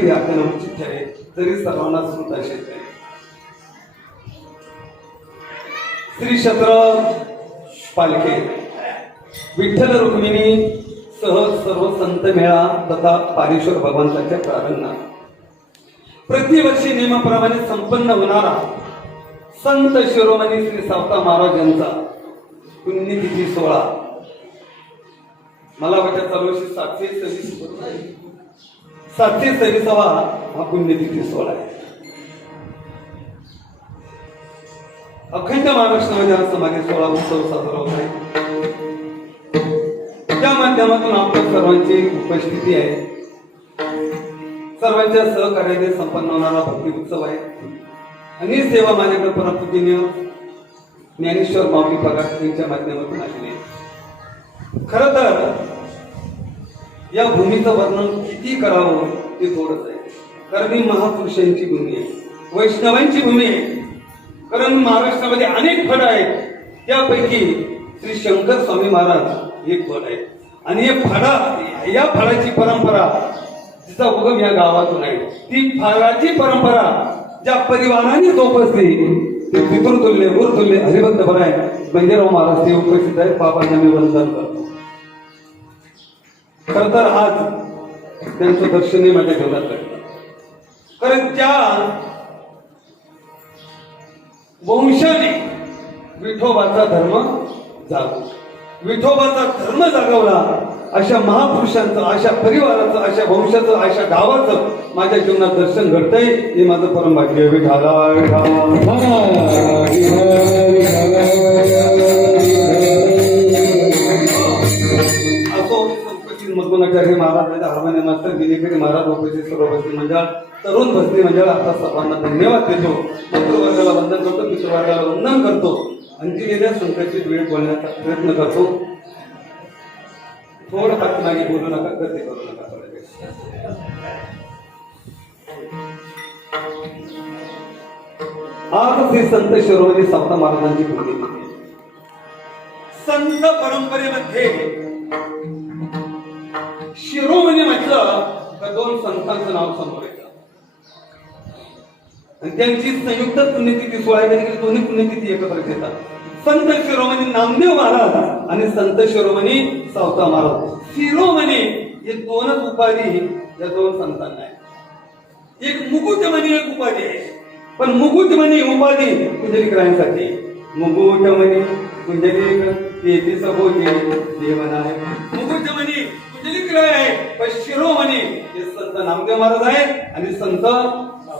कितीतरी आपल्याला उचित आहे तरी सर्वांना सुद्धा असेल. श्री क्षेत्र पालखे विठ्ठल रुक्मिणी सह सर्व संत मेळा तथा पारेश्वर भगवंताच्या प्रार्थना प्रतिवर्षी नियमाप्रमाणे संपन्न होणारा संत शिरोमणी श्री सावता महाराज यांचा पुण्यतिथी सोहळा मला वाटतं चालू 726वा हा पुण्यतिथी सोहळा आहे. अखंड महाराष्ट्रामध्ये हा समाधी सोहळा उत्सव साजरा होत आहे. त्या माध्यमातून आपल्या सर्वांची उपस्थिती आहे. सर्वांच्या सहकार्याने संपन्न होणारा भक्ती उत्सव आहे. आणि सेवा माझ्याकडे परमपूजनीय ज्ञानेश्वर माऊली पगार यांच्या माध्यमातून आलेली आहे. खरं तर या भूमीचं वर्णन किती करावं ते थोडंच आहे. कारण ही महापुरुषांची भूमी आहे, वैष्णवांची भूमी आहे. कारण महाराष्ट्रामध्ये अनेक फड आहेत. त्यापैकी श्री शंकर स्वामी महाराज एक फड आहे. आणि या फळाची परंपरा तिचा उगम या गावातून आहे. ती फळाची परंपरा ज्या परिवाराने जोपासली ते पितृतुल्य गुरुतुल्य हरिभक्त बराय बंदेराव महाराज ते उपस्थित आहेत. बाबांना मी वंदन करतो. खर तर आज त्यांचं दर्शनही माझ्या जीवनात घडलं. कारण त्या वंशाने विठोबाचा धर्म जागवला. अशा महापुरुषांचं, अशा परिवाराचं, अशा वंशाचं, अशा गावाचं माझ्या जीवनात दर्शन घडतंय. हे माझं परम भाग्य. विठाला मधुनाचार्य महाराज, हार्मोनियम मास्टर गिरीगिरी महाराज, उपस्थित सर्व भक्ती मंडळ, तरुण भक्ती मंडळ, आता सर्वांना धन्यवाद देतो. मातृवर्गाला वंदन करतो, पितृवर्गाला वंदन करतो. अंतिमेल्या संकटाची वेळ बोलण्याचा प्रयत्न करतो. थोडं हात मागे बोलू नका, गर्दी करू नका. आज श्री संत शिरोमणी सावता महाराजांची पुण्यतिथी. संत परंपरेमध्ये शिरोमणी म्हटलं तर दोन संतांचं नाव समोर येतं. आणि त्यांची संयुक्त पुण्यतिथी सोहळा केली. दोन्ही पुण्यतिथी एकत्र येतात. संत शिरोमणी नामदेव महाराज आणि संत शिरोमणी सावता महाराज. शिरोमणी हे दोनच उपाधी या दोन संतांना आहे. एक मुकुटमणी एक उपाधी आहे. पण मुकुटमणी उपाधी कुंडलिकरायांसाठी. मुकुटमणी कुंडलिक तेथे सभोवती देवन आहे. मुकुटमणी कुंडलिकराय आहे. पण शिरोमणी हे संत नामदेव महाराज आहेत आणि संत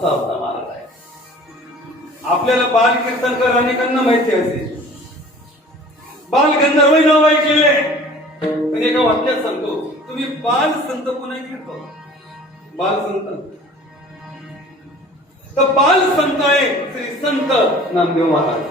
सावता महाराज आहे. आपल्याला बाल कीर्तनकर अनेकांना माहिती असेल. बाल गंधर्व नाव ऐकलेले. पण एका वाक्यात सांगतो, तुम्ही बाल संत पुन्हा ऐकतो. बाल संत तर बाल संत आहे श्री संत नामदेव महाराज.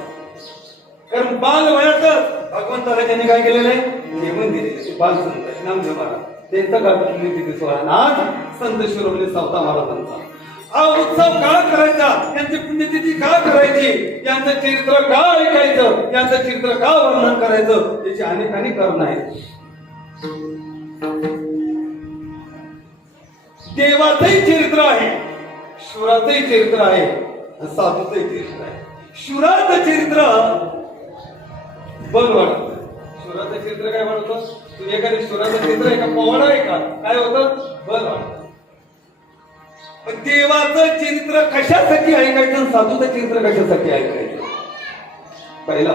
कारण बाल वयातच भगवंताला त्यांनी काय केलेलं आहे, नेमून दिलेले बाल संत नामदेव महाराज. त्यांचा पुण्यतिथी सोहळा आज संत शिरोमणी सावता महाराजांचा. हा उत्सव का करायचा, त्यांची पुण्यतिथी का करायची, यांचं चरित्र का ऐकायचं, यांचं चरित्र का वर्णन करायचं, याची अनेकांनी कारण आहेत. देवाचंही चरित्र आहे, शूराचंही चरित्र आहे, साधूचंही चरित्र आहे. शूराचं चरित्र बल वाढतं. शूराचं चरित्र काय वाढतं, तुम्ही एखाद्या शूराचं चरित्र एका पोवाडा आहे का, काय होतं, बल वाढतं. देवाचं चरित्र कशासाठी ऐकायचं, साधूचं चरित्र कशासाठी ऐकायचं. पहिला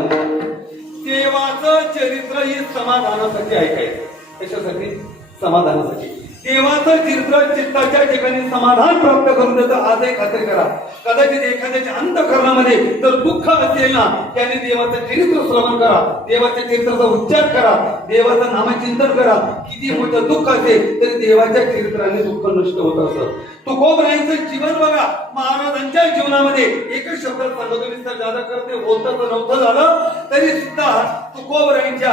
देवाचं चरित्र हे समाधानासाठी ऐकायचं. कशासाठी, समाधानासाठी. देवाचं चरित्र चित्ताच्या ठिकाणी समाधान प्राप्त करून देतं. आजही खात्री करा, कदाचित एखाद्याच्या अंतःकरणामध्ये जर दुःख असेल ना, त्याने देवाचं चरित्र श्रवण करा, देवाच्या चरित्राचा उच्चार करा, देवाचं नामचिंतन करा. किती मोठं दुःख असेल तरी देवाच्या चरित्राने दुःख नष्ट होत असतं. तुकोबरायांचं जीवन बघा. महाराजांच्या जीवनामध्ये एकच शब्द सांगतो, विस्तार जादा करते होतं तर नव्हतं झालं तरी सुद्धा तुकोबरायांच्या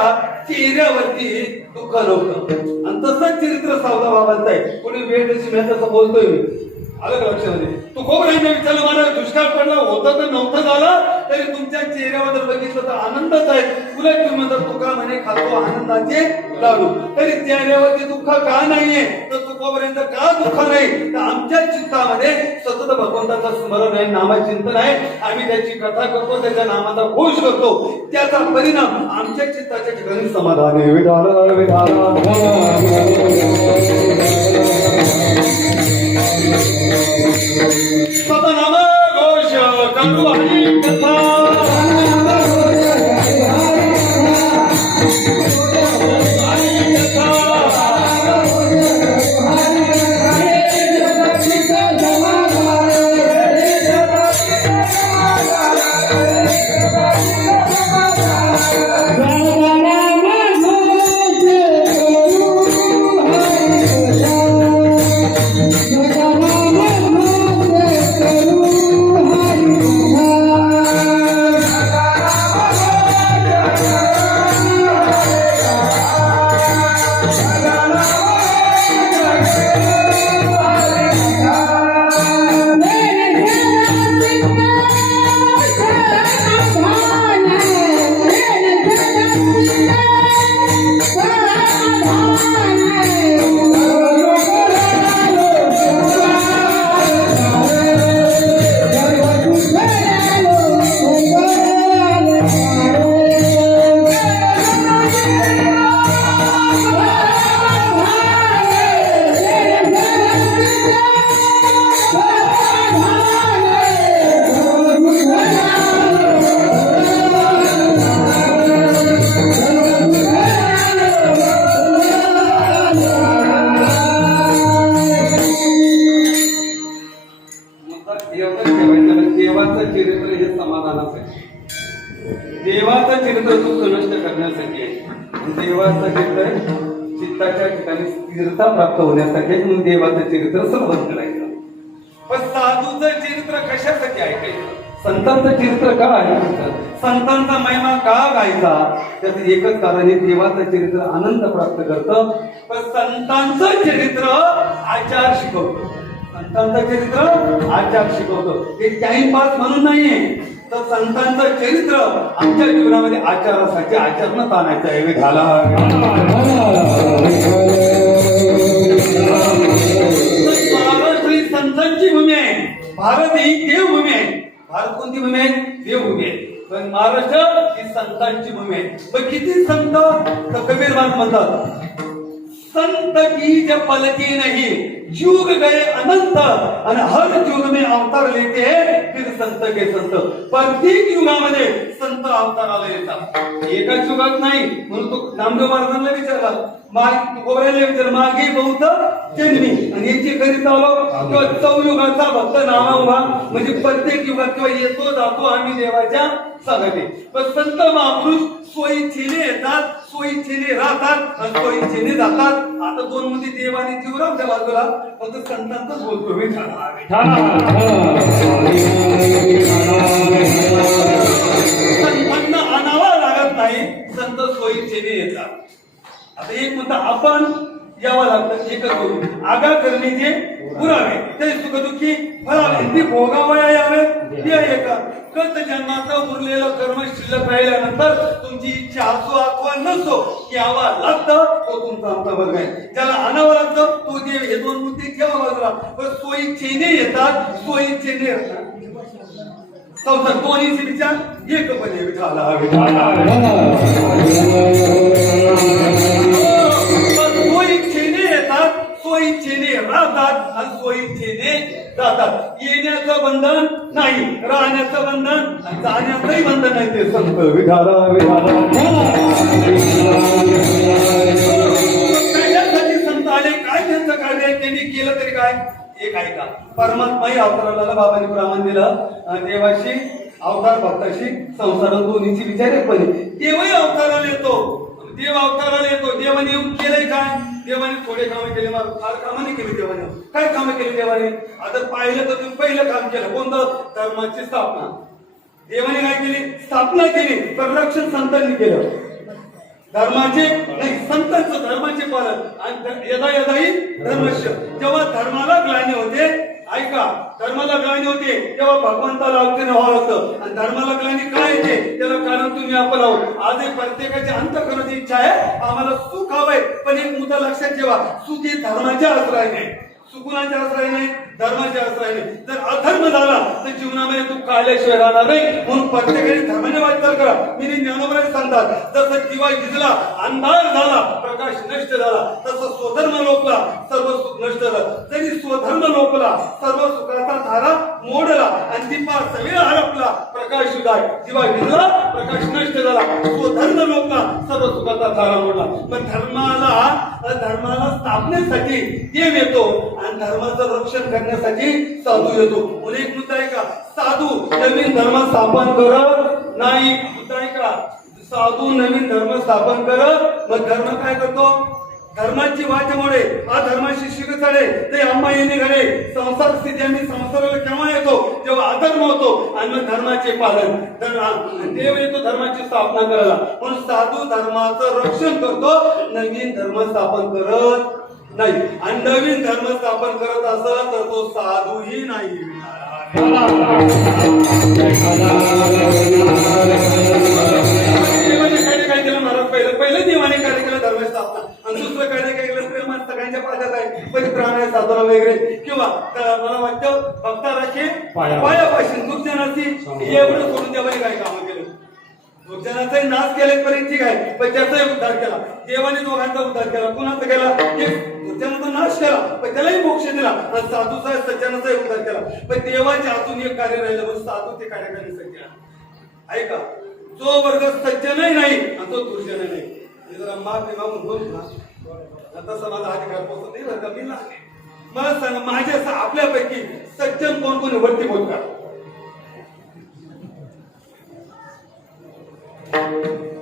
चेहऱ्यावरती दुःख नव्हतं. आणि तसंच चरित्र सावता बाबांचं आहे. कोणी वेळ जशी मी तसं बोलतोय मी, आलं का लक्षामध्ये. तुकोबरायांना विचारलं, मला दुष्काळ पडला होतं तर नव्हतं झालं तरी तुमच्या चेहऱ्यावर जर बघितलं तर आनंदच आहे. उलट तुम्ही म्हणतात तुका म्हणे खातो आनंदाचे लाडू, तरी चेहऱ्यावरती दुःख का नाहीये. तर जोपर्यंत का दुःख नाही तर आमच्या चित्तामध्ये सतत भगवंताचं स्मरण आहे, नामचिंतन आहे. आम्ही त्याची कथा करतो, त्याच्या नामाचा घोष करतो. त्याचा परिणाम आमच्या चित्ताच्या ठिकाणी समाधान आहे. विधान विधान सतनाम घोष करू हरी कथा. देवाचं चरित्र हे समाधानाचं आहे. देवाचं चरित्र दुःख नष्ट करण्यासाठी आहे. देवाचं चरित्र चित्ताच्या ठिकाणी स्थिरता प्राप्त होण्यासाठी आहे. म्हणून देवाचं चरित्र श्रवण करायचं. पण साधूचं चरित्र कशासाठी ऐकायचं? संतांचं चरित्र का ऐकायचं? संतांचा महिमा का गायचा? त्याचं एकच कारण आहे, देवाचं चरित्र आनंद प्राप्त करतं. पण संतांचं चरित्र आचार शिकवतो. संतांचं चरित्र आचार शिकवतो. ते टाइमपास म्हणून नाहीये, तर संतांचं चरित्र आमच्या जीवनामध्ये आचारासाठी आचरणात आणायचं आहे. विठाला महाराष्ट्र ही संतांची भूमी आहे. भारत ही देवभूमी आहे. भारत कोणती भूमी आहे? देवभूमी आहे. पण महाराष्ट्र ही संतांची भूमी आहे. पण किती संत? तर कबीर महाराज म्हणतात, संत की जब पलकी नहीं युग गए अनंत आणि हर युग में अवतार लेते हैं फिर संत के संत. प्रत्येक युगामध्ये संत अवताराला येतात, एकाच युगात नाही. म्हणून तो नामदेव महाराजांना विचारला, गोऱ्याला विचार मागे बौद्ध जन्मी आणि याची करीत आलो किंवा चौयुगाचा भक्त नावा उभा. म्हणजे प्रत्येक युगात किंवा येतो जातो आम्ही देवाच्या सांगते. पण संत महापुरुष सोयीच्छेने येतात, सोयीच्छेने राहतात आणि सोयीच्छेने जातात. आता दोन मध्ये देव आणि जीवरामच्या बाजूला फक्त संतांचाच बोलतो. संतांना आणावा लागत नाही, संत सोयीच्छेने येतात. आता एक म्हणता आपण यावं लागतं, एकच करू आगा करण्याचे पुरावे ते सुखदुःखी फळावे ते भोगावया यावे. ते एका कत जन्माचं उरलेलं कर्म शिल्लक राहिल्यानंतर तुमची इच्छा असो अथवा नसो यावा लागतं, तो तुमचा आमचा वर्ग आहे. ज्याला आणावं लागतं तो देव. हे दोन मुद्दे ठेवा बाजूला. पण सोयीच्छेने येतात, सोयीच्छेने येतात. संसार दोन्हीचे विचार एकपणे विठाला सोयीच्छेने येतात, सोयीच्छेने राहतात आणि सोयीच्छेने जातात. येण्याचं बंधन नाही, राहण्याचं बंधन, जाण्याचंही बंधन नाही. ते संत विठाला त्याच्यासाठी संत आले. काय त्यांचं कार्य आहे? त्यांनी केलं तरी काय? एक ऐका, परमात्माही अवताराला बाबांनी प्रमाण दिलं. देवाशी अवतार भक्ताशी संसार दोन्हीची विचार एक पण. देवही अवताराला येतो, देव अवताराला येतो. देवाने येऊन केलंय काय? देवाने थोडे कामं केले, फार कामं नाही केली देवाने. काय कामं केली देवाने? आता पाहिलं तर तुम्ही पहिलं काम केलं कोणतं? धर्माची स्थापना. देवाने काय केली? स्थापना केली. पण रक्षण संतांनी केलं. धर्माचे नाही, संतांचं धर्माचे पालन. आणि यदा यदाही धर्मस्य. जेव्हा धर्माला ग्लानी होते, ऐका, धर्माला ग्लानी होते तेव्हा भगवंताला अवतीर्ण व्हावं लागतं. आणि धर्माला ग्लानी काय येते? त्याला कारण तुम्ही आपण आहोत. आज प्रत्येकाची अंतःकरणाची इच्छा आहे, आम्हाला सुख हवंय. पण एक मुद्दा लक्षात ठेवा. सुख हे धर्माच्या आश्रयाने, सुकुनाच्या आश्रयाने, धर्माच्या आश्रयाने. जर अधर्म झाला तर जीवनामध्ये तू काढल्याशिवाय राहणार नाही. म्हणून प्रत्येकाने धर्माने वाटचाल करा. मी ज्ञानोबराज सांगतात, जसं दिवा विझला, अंधार झाला, प्रकाश नष्ट झाला, तसं स्वधर्म लोकला, सर्व सुख नष्ट झालं. जरी स्वधर्म लोकला, सर्व सुखाचा धारा मोडला आणि दीपा सगळे हरपला, प्रकाश उदाय. दिवा विझला, प्रकाश नष्ट झाला, स्वधर्म लोकला, सर्व सुखाचा धारा मोडला. पण धर्माला स्थापनेसाठी देव येतो आणि धर्माचं रक्षण करण्यासाठी साधू येतो. म्हणून एक मुद्दा आहे का, साधू नवीन धर्म स्थापन करत नाही. मुद्दा आहे का, साधू नवीन धर्म स्थापन करत, मग धर्म काय करतो, धर्माची वाटेमुळे अधर्माची शिरसाडे ते आम्हा येणे घडे. संसार स्थिती आम्ही संसाराला केव्हा येतो, जेव्हा अधर्म होतो आणि मग धर्माचे पालन. देव येतो धर्माची स्थापना करायला. म्हणून साधू धर्माचं रक्षण करतो, नवीन धर्म स्थापन करत नाही. आणि नवीन धर्म स्थापन करत असत तर तो साधूही नाही. काय केलं महाराज, पहिलं देवाने काय केलं, धर्म स्थापना. आणि दुसरं काय केलं, प्रेमात सगळ्यांच्या पाण्यात आहे, परित्राण आहे, साधना वगैरे. किंवा मला वाटतं भक्ताराचे पायापाशी दुर्जनाची एवढं सोडून देवाने काय कामं केलं. दुर्जनाचाही नाश केल्यापर्यंत ठीक आहे, पण त्याचाही उद्धार केला. देवाने दोघांचा उद्धार केला. कुणाचा केला, दुर्जनाचा नाश केला पण त्यालाही मोक्ष दिला. आणि साधूचा सज्जनाचाही उद्धार केला. पण देवाच्या हातून एक कार्य राहिलं, पण साधू ते कार्य करणे सज्जन. ऐका, जो वर्ग सज्जनही नाही आणि तो दुर्जन नाही. जरा माफी मागून बोल ना, तसा माझा अधिकार पोहोचत नाही बरं का, मी लहान आहे. मला सांगा, माझ्या आपल्यापैकी सज्जन कोण कोण वरती बोलतात?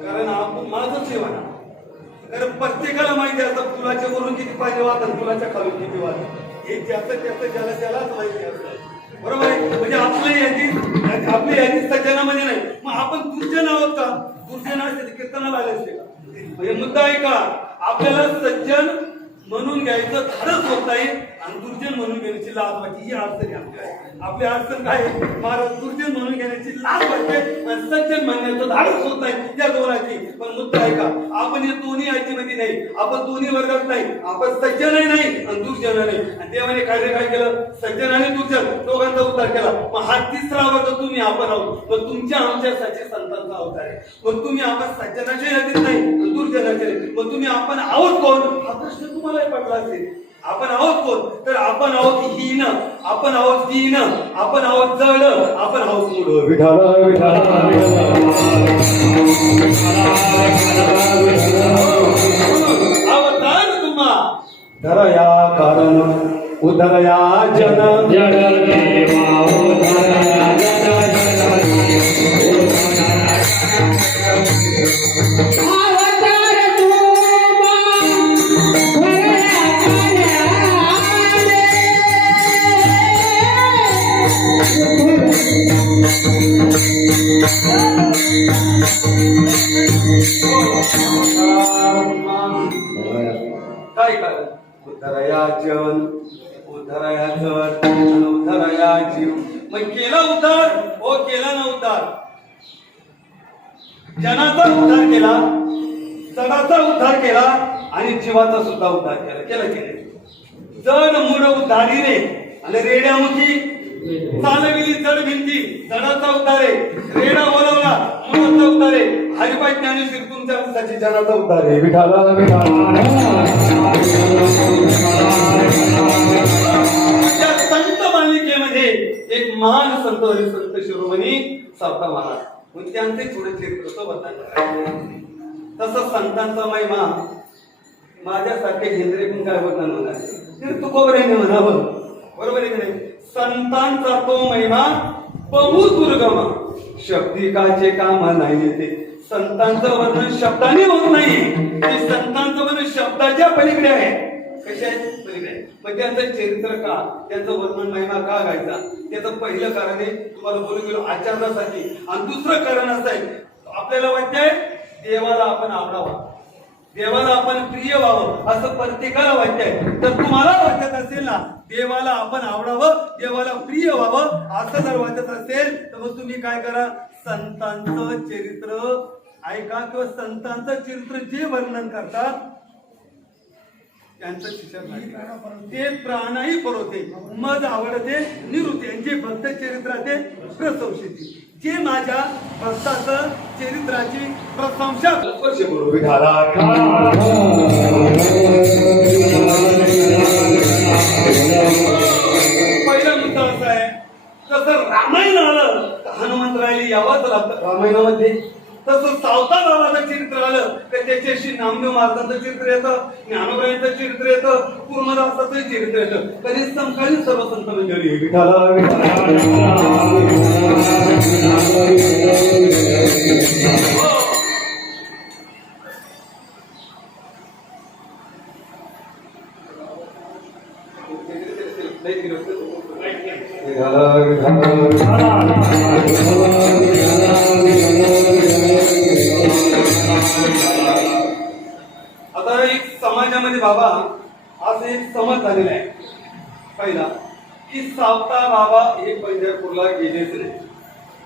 कारण आपण माझंच आहे म्हणा. कारण प्रत्येकाला माहिती असतं फुलाच्या वरून किती पाणी वाहत, फुलाच्या खालून किती वाहत. हे ज्यालाच माहिती असतं. बरोबर आहे. म्हणजे आपली यादी सज्जनामध्ये नाही. मग आपण दुर्जन आहोत का? दुर्जन असते कीर्तनाला आले असते का? म्हणजे मुद्दा आहे का, आपल्याला सज्जन म्हणून घ्यायचं धाडस होत नाही आणि दुर्जन म्हणून घेण्याची लाज वाटते. ही अडचण आहे आपली अडचण काय, महाराज दुर्जन म्हणून घेण्याची लाज वाटते आणि सज्जन म्हणण्याचं धाडस होत नाही. या दोनाची पण मुद्दा आहे का, आपण या दोन्ही यादीमध्ये नाही, आपण दोन्ही वर्गात नाही, आपण सज्जनही नाही आणि दुर्जन नाही. आणि देवाने काय केलं, सज्जन आणि दुर्जन दोघांचा उद्धार केला. मग हा तिसरा वर्ग तुम्ही आपण आहोत. मग तुमच्या आमच्यासाठी संतांचा अवतार आहे. मग तुम्ही आपण सज्जनाच्या यादीत नाही आणि दुर्जनाच्या नाही. मग तुम्ही आपण आहोत कोण, हा प्रश्न तुम्हाला पडला असेल. आपण आहोत कोण, तर आपण आहोत हीन, आपण आहोत दीन, आपण आहोत जड, आपण आहोत मूढ. विठाला अवतार तुम्हा धरया कारण उदरया जन जन देवा उदरया काय कारण उद्धरया जन, उद्धरया जड, उद्धरया जीव. मग केला उद्धार, हो केला ना उद्धार. जनाचा उद्धार केला, जडाचा उद्धार केला आणि जीवाचा सुद्धा उद्धार केला. केला की नाही? जड मूळ उद्धारीने आणि रेड्यामुखी चालविली जड भिंती, जडाचा उद्धार आहे. रेडा बोलवला, मुळाचा उद्धार आहे. हरिपाठ ज्ञानेश्वर तुमच्या जनाचा उद्धार आहे. विठाला या संत मालिकेमध्ये एक महान संत हरिसंत शिरोमणी सावता महाराज, मग त्यांचे थोडे चरित्र सोबत तसं संतांचा महिमा माझ्यासारखे घेंद्रे पण काय वर्णन म्हणाले, तुकोबऱ्याने म्हणावं. बरोबर आहे की नाही? संतांचा तो महिमा बहु दुर्गम, शब्दिकाचे काम नाही. ते संतांचं वर्णन शब्दाने होत नाही, ते संतांचं वर्णन शब्दाच्या पलीकडे आहे. कशा पलीकडे? मग त्यांचं चरित्र का, त्यांचं वर्णन महिमा का गायचा, त्याचं पहिलं कारण आहे तुम्हाला बोलून गेलो आचरणासाठी. आणि दुसरं कारण असं आहे, आपल्याला वाटतंय देवाला आपण आवडावा, देवाला आपण प्रिय व्हावं असं प्रत्येकाला वाटतंय. तर तुम्हाला वाटत असेल ना देवाला आपण आवडावं, देवाला प्रिय व्हावं असं जर वाटत असेल तर मग तुम्ही काय करा, संतांचं चरित्र ऐका किंवा संतांचं चरित्र जे वर्णन करतात त्यांचं शिक्षण नाही ते प्राणही परवते मज आवडते निवृत्ती जे भक्त चरित्राचे प्रशंसिती जे माझ्या भक्ताचं चरित्राची प्रशंसा स्पर्श करू पहिला मुद्दा असा आहे जसं रामायण आलं तर हनुमंतरायला यावंच लागतं रामायणामध्ये तसं सावता बाबाचं चरित्र आलं तर त्याच्याशी नामदेव महाराजांचं चरित्र येतं ज्ञानोबाईंचं चरित्र येतं पूर्णदासाचं चरित्र येतं कधी समकालीन सर्व संत मंडळी आता एक समाजामध्ये बाबा आज एक समज झालेला आहे पहिला की सावता बाबा हे पंढरपूरला गेलेच नाही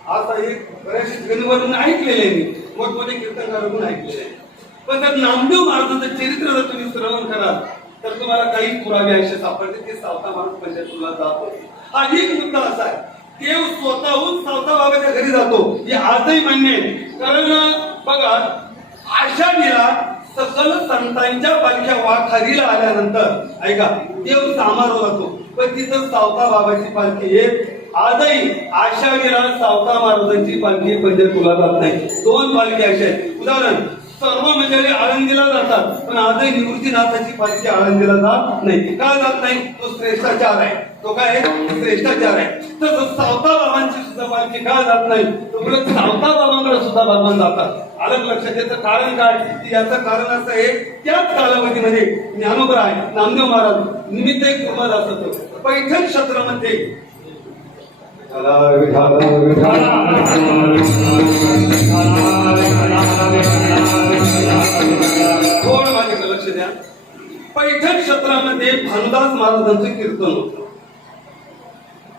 आता हे बऱ्याचशा ठिकाणीवरून ऐकलेले आहे मोठमोठे कीर्तनकारांकडून ऐकलेले आहे पण जर नामदेव महाराजांचं चरित्र जर तुम्ही श्रवण कराल तर तुम्हाला काही पुरावे असे सापडते की सावता महाराज पंढरपूरला जात होते हा एक मुद्दा असा आहे देव स्वतःहून सावता बाबाच्या घरी जातो हे आजही मान्य आहे कारण बघा आषाढीला सकल संतांच्या पालख्या वाखारीला आल्यानंतर ऐका देव सामारो जातो पण तिथं सावता बाबाची पालखी एक आजही आषाढीला सावता महाराजांची पालखी पंढरपूरला जात नाही दोन पालखी अशा आहेत उदाहरण सर्व मंडळी आळंदीला जातात पण आजही निवृत्तीनाथाची पालखी आळंदीला जात नाही का जात नाही तो श्रेष्ठाचार आहे तो काय श्रेष्ठाचार आहे तसं सावता बाबांची सुद्धा पालखी का जात नाही तर उलट सावता बाबांकडे सुद्धा भगवान जातात अलग लक्षात याचं कारण काय याचं कारण असं आहे त्याच कालावधीमध्ये ज्ञानोबराय नामदेव महाराज निमित्त एक कुमार असत पैठण क्षेत्रामध्ये थोडं माझ्याकडे लक्ष द्या पैठण क्षेत्रामध्ये भानुदास महाराजांचं कीर्तन होतं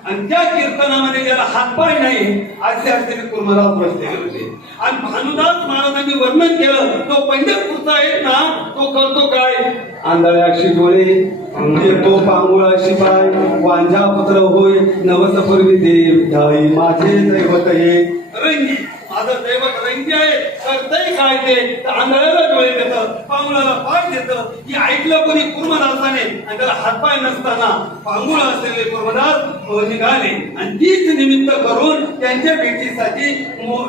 आणि त्या कीर्तनामध्ये ज्याला हातपाय नाही असे असलेले कुर्मराव बसलेले होते आणि भानुदास महाराजांनी वर्णन केलं तो पंढरपूरचा आहे ना तो करतो काय आंधळ्याशी डोळे तो पांगुळाशी पाय वांझा पुत्र होय नवस पूर्वी देव माझे दैवत हे रंगी माझं दैवत रंगी आहे करतय काय ते आंधळ्याला डोळे देतं पांगुळाला पाय देतं ही ऐकलं कोणी कुर्मदासाने आणि त्याला हातपाय नसताना पांगुळ असलेले कुर्मदास निघाले आणि तीच निमित्त करून त्यांच्या भेटीसाठी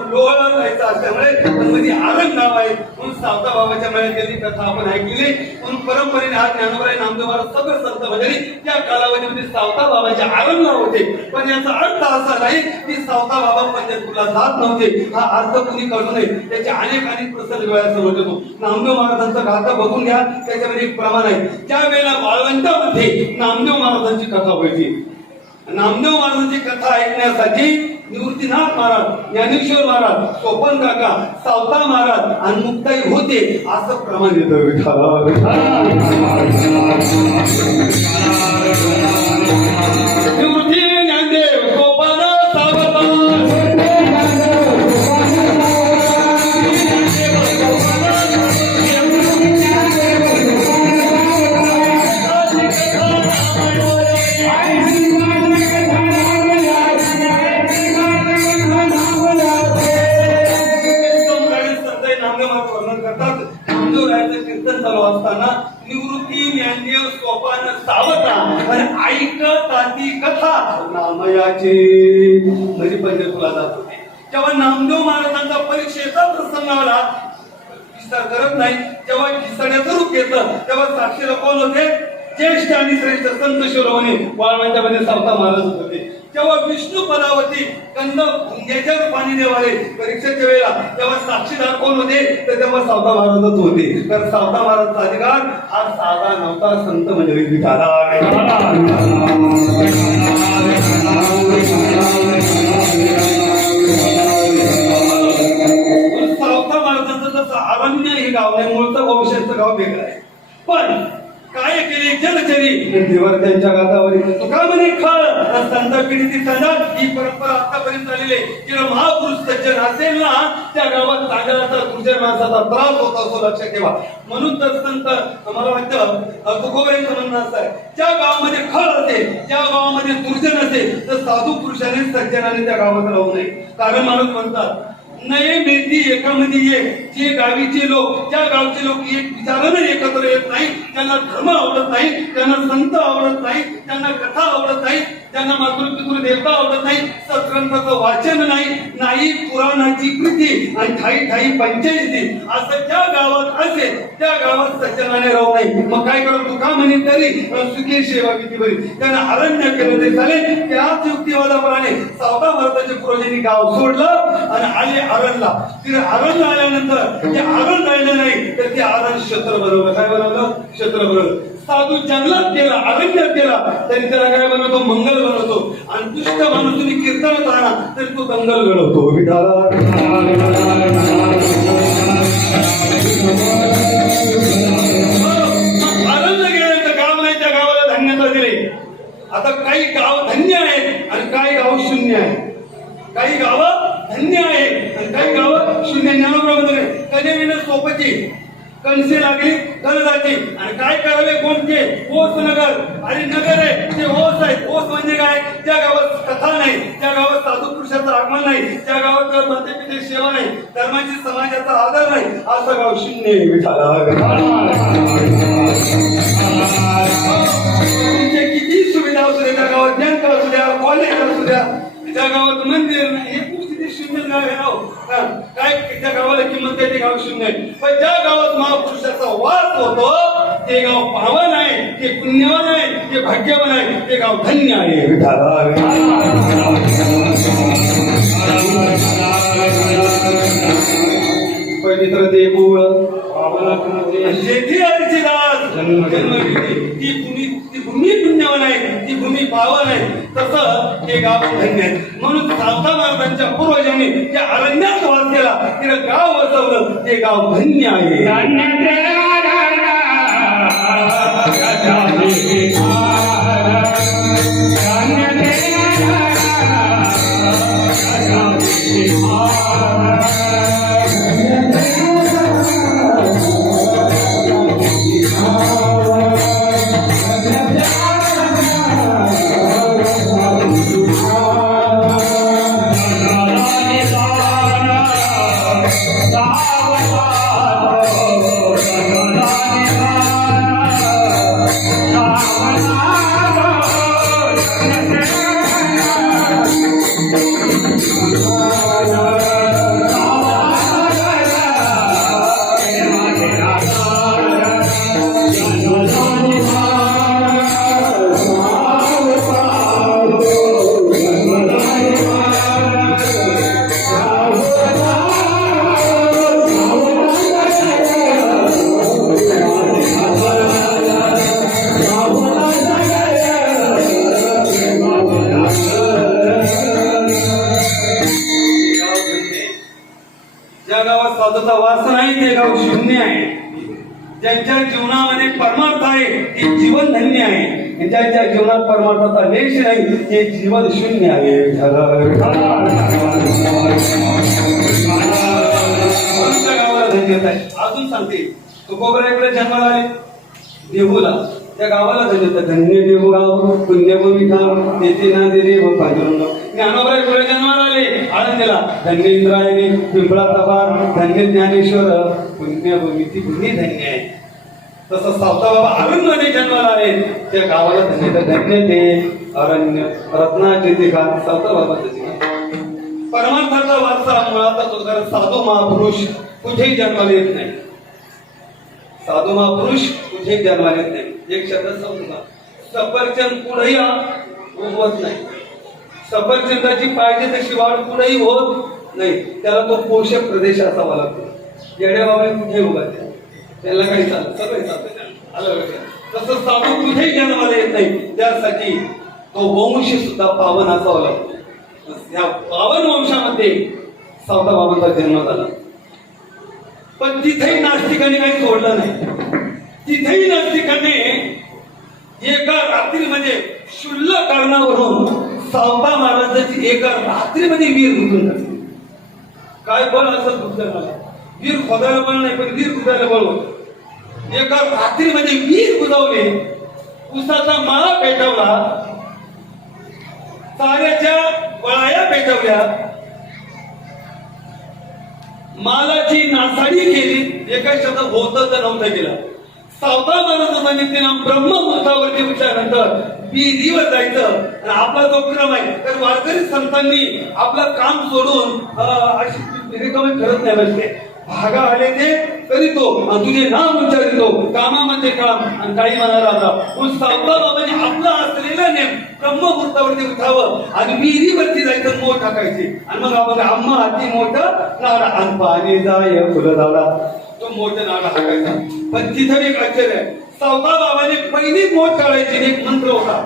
लोहळा जायचं असल्यामुळे मध्ये आरंग गाव आहे म्हणून सावता बाबाच्या मेळ्यात त्यांनी कथा आपण ऐकलेली म्हणून परंपरेने आज ज्ञानोबराय नामदेव महाराज सगळं संत मंडळी त्या कालावधीमध्ये सावता बाबाच्या आरंग होते पण याचा अर्थ असा नाही की सावता बाबा पंढरपूरला जात नव्हते हा अर्थ कुणी कळू नये त्याचे अनेक प्रसंग वेळा समोर येतो नामदेव महाराजांचा गाथा बघून घ्या त्याच्यामध्ये एक प्रमाण आहे त्या वेळेला वाळवंटामध्ये नामदेव महाराजांची कथा व्हायची नामदेव महाराजांची कथा ऐकण्यासाठी निवृत्तीनाथ महाराज ज्ञानेश्वर महाराज सोपन काका सावता महाराज आणि मुक्ताई होते असं प्रमाण येतं निवृत्ती ज्ञानदेव सोपान सावता कीर्तन चालू असताना निवृत्ती ज्ञानदेव सोपान सावता आणि ऐकताती कथा नामयाची म्हणजे पंढरपूरला जात होते जेव्हा नामदेव महाराजांचा परीक्षेचा प्रसंग आला विस्तार करत नाही जेव्हा घिसड्याचं रूप घेतलं तेव्हा साक्षीला कोण होते ज्येष्ठ आणि श्रेष्ठ संत शिरोमणी वाळवंटामध्ये सावता महाराज होते जेव्हा विष्णू पदावती कंद भुंग्याच्या रूपाने निघाले परीक्षेच्या वेळेला तेव्हा साक्षीदार कोण होते तर तेव्हा सावता महाराजच होते तर सावता महाराजचा अधिकार हा साधा नव्हता संत मंडळी विचारा सावता महाराजांचं जसं अरण्य हे गाव नाही मूळचं भविष्याचं गाव वेगळं आहे पण काय केली जलचरी नदीवर त्यांच्या गातावरी तुका म्हणे खळ संत पिढीची संदात ही परंपरा आतापर्यंत आलेली आहे. जेव्हा महापुरुष सज्जन असेल ना त्या गावात चांगल्याचा गुर्जर माणसाचा त्रास होत असतो लक्षात ठेवा. म्हणून तर संत मला वाटतं तुकोबरांचं म्हणणं असं आहे ज्या गावामध्ये खळ असेल ज्या गावामध्ये दुर्जन असेल तर साधू पुरुषाने सज्जनाने त्या गावात राहू नये. कारण माणूस म्हणतात नये मेथी एकामध्ये ये जे गावीचे लोक ज्या गावचे लोक एक विचाराने एकत्र येत नाही त्यांना धर्म आवडत नाही त्यांना संत आवडत नाही त्यांना कथा आवडत नाही त्यांना मातृपितृ देवता आवडत नाही सत्ग्रंथाचं वाचन नाही पुराणाची कृती आणि ठाई ठाई पंचायती असं ज्या गावात असेल त्या गावात सज्जनाने राहू नाही. मग काय करत तुका म्हणे तरी सुखी सेवा किती बरी त्यांना अरण्य केलं ते चालेल. त्याच युक्तिवादाप्रमाणे 14 भारताचे पूर्वजांनी गाव सोडलं आणि आले आरणला. तिथे आरणला आल्यानंतर ते आरण राहिलं नाही तर ते आरण क्षेत्र बनवलं. काय बनवलं? क्षेत्र बनवलं. साधू जंगलात गेला अरण्यात गेला तरी त्याला काय बनवतो? मंगल बनवतो. आणि दुष्ट माणूस तुम्ही कीर्तनात राहणार तरी तो दंगल घडवतो. अरण्य गेल्यानंतर गाव नाही त्या गावाला धन्यता दिली. आता काही गाव धन्य आहेत आणि काही गाव शून्य आहे. काही गावं धन्य आहे आणि काही गावं शून्य. ज्ञानोबरोबर कनेविन सोपची कणसे लागली गरजाची आणि काय करावे कोणते ओस नगर आणि नगर आहे ते ओस आहे. ओस म्हणजे काय? त्या गावात कथा नाही त्या गावात साधू पुरुषाचं आगमन नाही त्या गावात मातेपिते सेवा नाही धर्माची समाजाचा आदर नाही असं गाव शून्य तुमचे किती सुविधा असू द्या त्या गावात बँक असू द्या कॉलेज असू द्या त्या गावात मंदिर नाही हे किती शून्य गाव आहे राव. काय त्या गावाला किंमत आहे ते गाव शून्य आहे. पण ज्या गावात महापुरुषाचा वास होतो ते गाव पावन आहे ते पुण्यवान आहे ते भाग्यवान आहे ते गाव धन्य आहे. पवित्र ते मूळ जेथे हरीचे दास ती भूमी पुण्यवान आहे ती भूमी पावन आहे तसं हे गाव धन्य आहे. म्हणून 14 महाराजांच्या पूर्वजांनी त्या अरण्यात वास केला तिला गाव वसवलं ते गाव धन्य आहे. वास नाही ते गाव शून्य आहे. ज्यांच्या जीवनामध्ये परमार्थ आहे ते जीवन धन्य आहे. ज्यांच्या जीवनात परमार्थाचा लेश नाही ते जीवन शून्य आहे. गावाला धन्यता आहे. अजून सांगते तुकोबराकडे जन्माला आले देहूला त्या गावाला धन्य देहू गाव पुण्यभूमी गाव तेथे ना दिले व पांडुरंग. ज्ञानोबराकडे जन्माला आले आळंदीला धन्य इंद्रायणी पिंपळा प्रभार धन्य ज्ञानेश्वर पुण्यभूमीची भूमी धन्य आहे. तसं सावता बाबा अरण्यमध्ये जन्माला आले त्या गावाला धन्य ते अरण्य रत्नाचे ठिकाण सावता बाबाचं ठिकाण. परमार्थाचा वारसा मुळातच होता. कारण साधू महापुरुष कुठेही जन्माला येत नाही. साधू महापुरुष कुठेही जन्माला येत नाही. एक शब्द समजा सफरचंद पुढेही उगवत नाही. सफरचंदाची पाहिजे तशी वाढ पुढेही होत नाही. त्याला तो पोषक प्रदेश असावा लागतो. येड्या बाबा कुठे उगवते त्याला काही चालत सगळं चालतं आलं. तसं साधू कुठेही जन्माला येत नाही. त्यासाठी तो वंश सुद्धा पावन असावा लागतो. या पावन वंशामध्ये सावता बाबांचा जन्म झाला. पण तिथेही नास्तिकांनी काही सोडलं नाही. तिथेही नास्तिकांनी एका रात्रीमध्ये क्षुल्लक कारणावरून सावता महाराजांची एका रात्रीमध्ये वीर बुजून टाकली. काय बळ असं दुसऱ्याला वीर खोदायला बळ नाही, पण वीर बुजायला बळ होतं. एका रात्रीमध्ये वीर बुजावले, उसाचा माळा पेटवला, चाऱ्याच्या वळाया पेटवल्या, मालाची नासाडी केली. एका शब्द होतं तर नव्हतं गेला. सावता महाराजांचा नित्यनाम ब्रह्ममुहूर्तावरती उठल्यानंतर विहिरीवर जायचं. आणि आपला जो क्रम आहे तर वारकरी संतांनी आपलं काम सोडून अशी रिकामी करत नाही बसले. भागा आले ते करीतो, तुझे नाम उच्चारितो, कामामध्ये काम आणि काही म्हणाला होता. सावता बाबांनी आपला असलेला नेम ब्रह्ममुहूर्तावरती उठावं आणि विहिरीवरती जायचं, मोठ टाकायची. आणि मग आपण आम्हा हाती मोठं नाडा आणि पाणी जाय फुलं झाला, तो मोठं नाडा हाकायचा. पण तिथं एक आश्चर्य आहे, सावता बाबांनी पहिली मोठ काढायची एक मंत्र होता.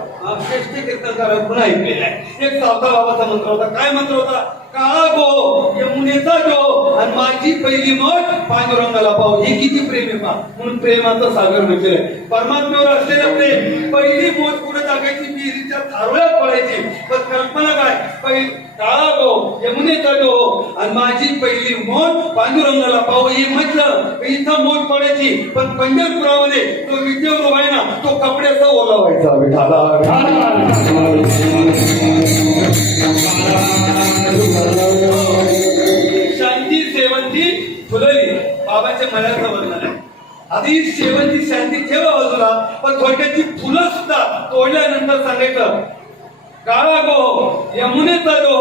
श्रेष्ठ कीर्तनकार पुन्हा ऐकलेला आहे. एक सावता बाबाचा मंत्र होता. काय मंत्र होता? काळा गो यमुनेचा जो आणि माझी पहिली मोठ पांडुरंगाला पाहू. हे किती प्रेम आहे पहा. म्हणून प्रेमाचं सागर म्हटलेलं आहे. परमात्म्यावर असलेलं प्रेम पहिली मोठ पुढे टाकायची, विहिरीच्या थारोळ्यात पडायची. पण कल्पना काय? काळा गो यमुनेचा जो आणि माझी पहिली मोठ पांडुरंगाला पाहू हे म्हटलं इथं मोठ पडायची. पण पंढरपुरामध्ये तो विद्येवर उभा आहे ना, तो कपड्याचा ओला व्हायचा. विठाला शांती शेवंती फुलली. बाबाच्या मनाचं वर्णन आहे. आधी शेवंती शांती ठेवा बाजूला, पण थोडक्याची फुलं सुद्धा तोडल्यानंतर सांगायचं काळा गो यमुनेचा जो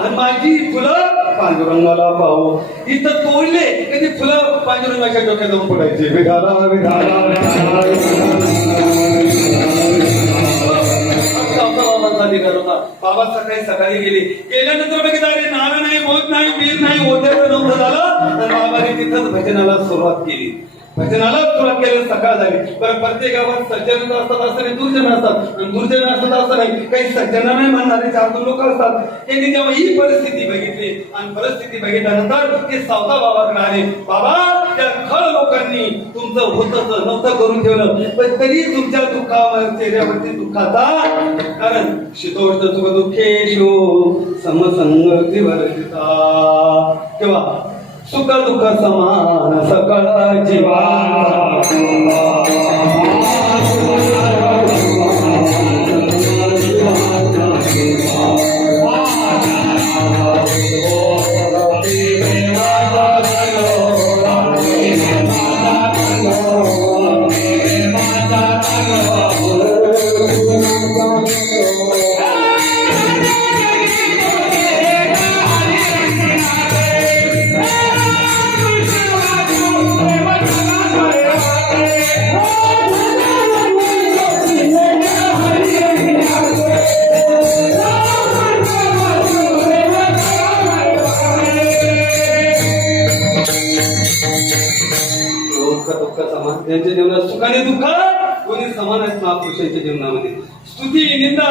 आणि माझी फुलं पांडुरंगाला पाहू. इथं तोडले कधी फुलं पांडुरंगाच्या डोक्यात जाऊन पडायचे. विठाला विठाला होता. बाबा सकाळी गेल्यानंतर बघितलं अरे नारळ नाही, बोध नाही, वीर नाही, ओट्याचं नव्हतं झालं. तर बाबाने तिथंच भजनाला सुरुवात केली. भजनाला सुरुवात केली. सकाळ झाली. बरं प्रत्येक गावात सज्जन असतात असं नाही, दुर्जन असतात. दुर्जन असतात असं नाही, काही सज्जन नाही म्हणणारे 4-2 लोक असतात. त्यांनी जेव्हा ही परिस्थिती बघितली आणि परिस्थिती बघितल्यानंतर ते सावता बाबाकडे आले. बाबा त्या खळ लोकांनी तुमचं होतं नव्हतं करून ठेवलं, पण तरी तुमच्या चेहऱ्यावरती दुःखाचा कारण शितोष्ट सुख दुःखेशो समसंगती वर्जिता. तेव्हा सुख दुःख समान सकळ जीवा. त्यांच्या जीवनात सुखाने दुःख कोणी समान आहेत महापुरुषांच्या जीवनामध्ये. स्तुती निंदा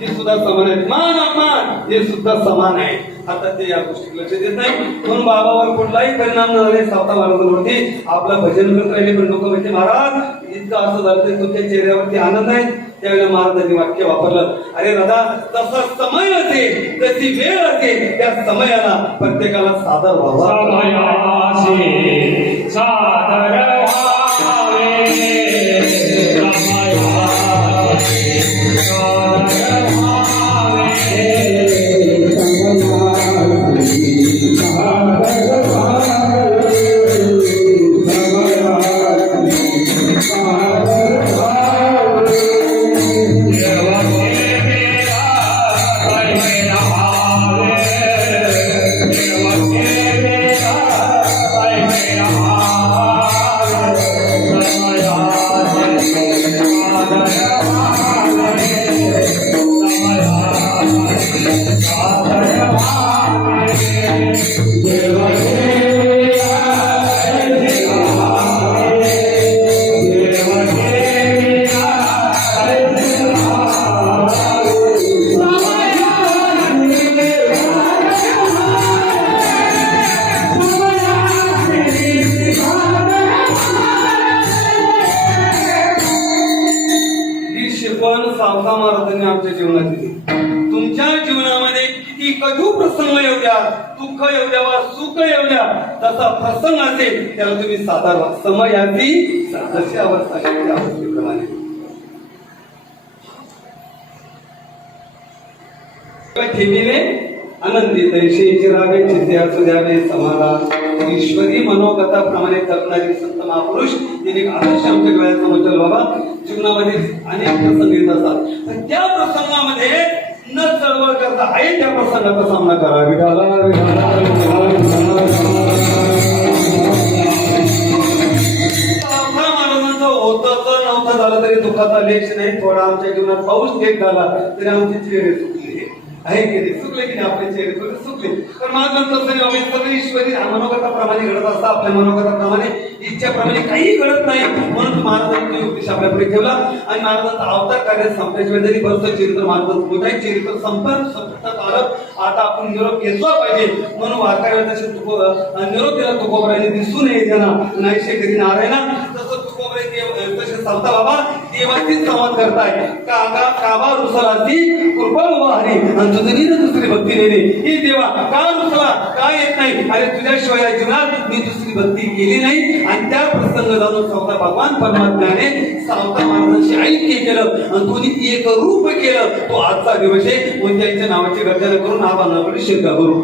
हे सुद्धा समान आहेत, मान अपमान हे सुद्धा समान आहे. आता ते या गोष्टी लक्ष देत नाही. म्हणून बाबावर कुठलाही परिणाम न झाले. सावता महाराजांवरती आपलं भजन करत राहिले. पण लोक म्हणजे महाराज इतकं असं झालं, तुमच्या चेहऱ्यावरती आनंद आहे. त्यावेळेला महाराजांनी वाक्य वापरलं, अरे दादा तसा समय असेल, तशी वेळ असेल, त्या समयाला प्रत्येकाला सादर व्हावा. सावका महाराजांनी आमच्या जीवनात दिली. तुमच्या जीवनामध्ये किती कधू प्रसंग येऊ द्या, दुःख येऊ द्या वा सुख येऊ द्या, तसा प्रसंग असेल त्याला तुम्ही साधावा. समयाची जशी अवस्था त्या अवस्थेप्रमाणे ठेवीने आनंदित ऐशी रावे चित्ते असू द्यावे समाधान. ईश्वरी मनोगताप्रमाणे जगणारी संत महापुरुष तिने आदर्श आमच्या डोळ्यासमोर बाबा. जीवनामध्ये अनेक प्रसंग येत असतात, पण त्या प्रसंगामध्ये न चळवळ करता आहे त्या प्रसंगाचा सामना करा. महाराजांचं होतं तर नव्हतं झालं तरी दुःखाचा लेश नाही. थोडा आमच्या जीवनात पाऊस लेट झाला तरी आमचे चेहरे चुकले आहे की नाही, चुकले की नाही आपले चेहरे थोडे चुकले. तर माझं सगळं ईश्वरी मनोगताप्रमाणे घडत असतं. आपल्या मनोगताप्रमाणे इच्छाप्रमाणे काही घडत नाही. म्हणून महाराजांनी उपदेश आपल्या पुढे ठेवला आणि महाराजांचा अवतार कार्य संपल्याच्या वेळी जरी बरंच चरित्र महाराजांचं मोठं चरित्र संपत आलं. आता आपण निरोप घेतला पाहिजे म्हणून वारकऱ्याला तसे निरोप दिला तुकोबराने दिसून येते ना नाही शेतकरी नारायणा. तसं तुकोबरे तसे सांगता बाबा देवाची संवाद करताय. काबा रुसलाची कृपा हरी आणि तुझी दुसरी भक्ती नेणे. ही देवा का रुसला का येत नाही, अरे तुझ्याशिवाय या जीवनात मी दुसरी भक्ती केली नाही. आणि त्या प्रसंग जाणून सावता भगवान परमात्म्याने सावता महाराजांशी ऐक्य केलं आणि दोन्ही एक रूप केलं. तो आजचा दिवस आहे. म्हणून त्यांच्या नावाची गर्जना करून हा बांधवाकडे शिरका करू.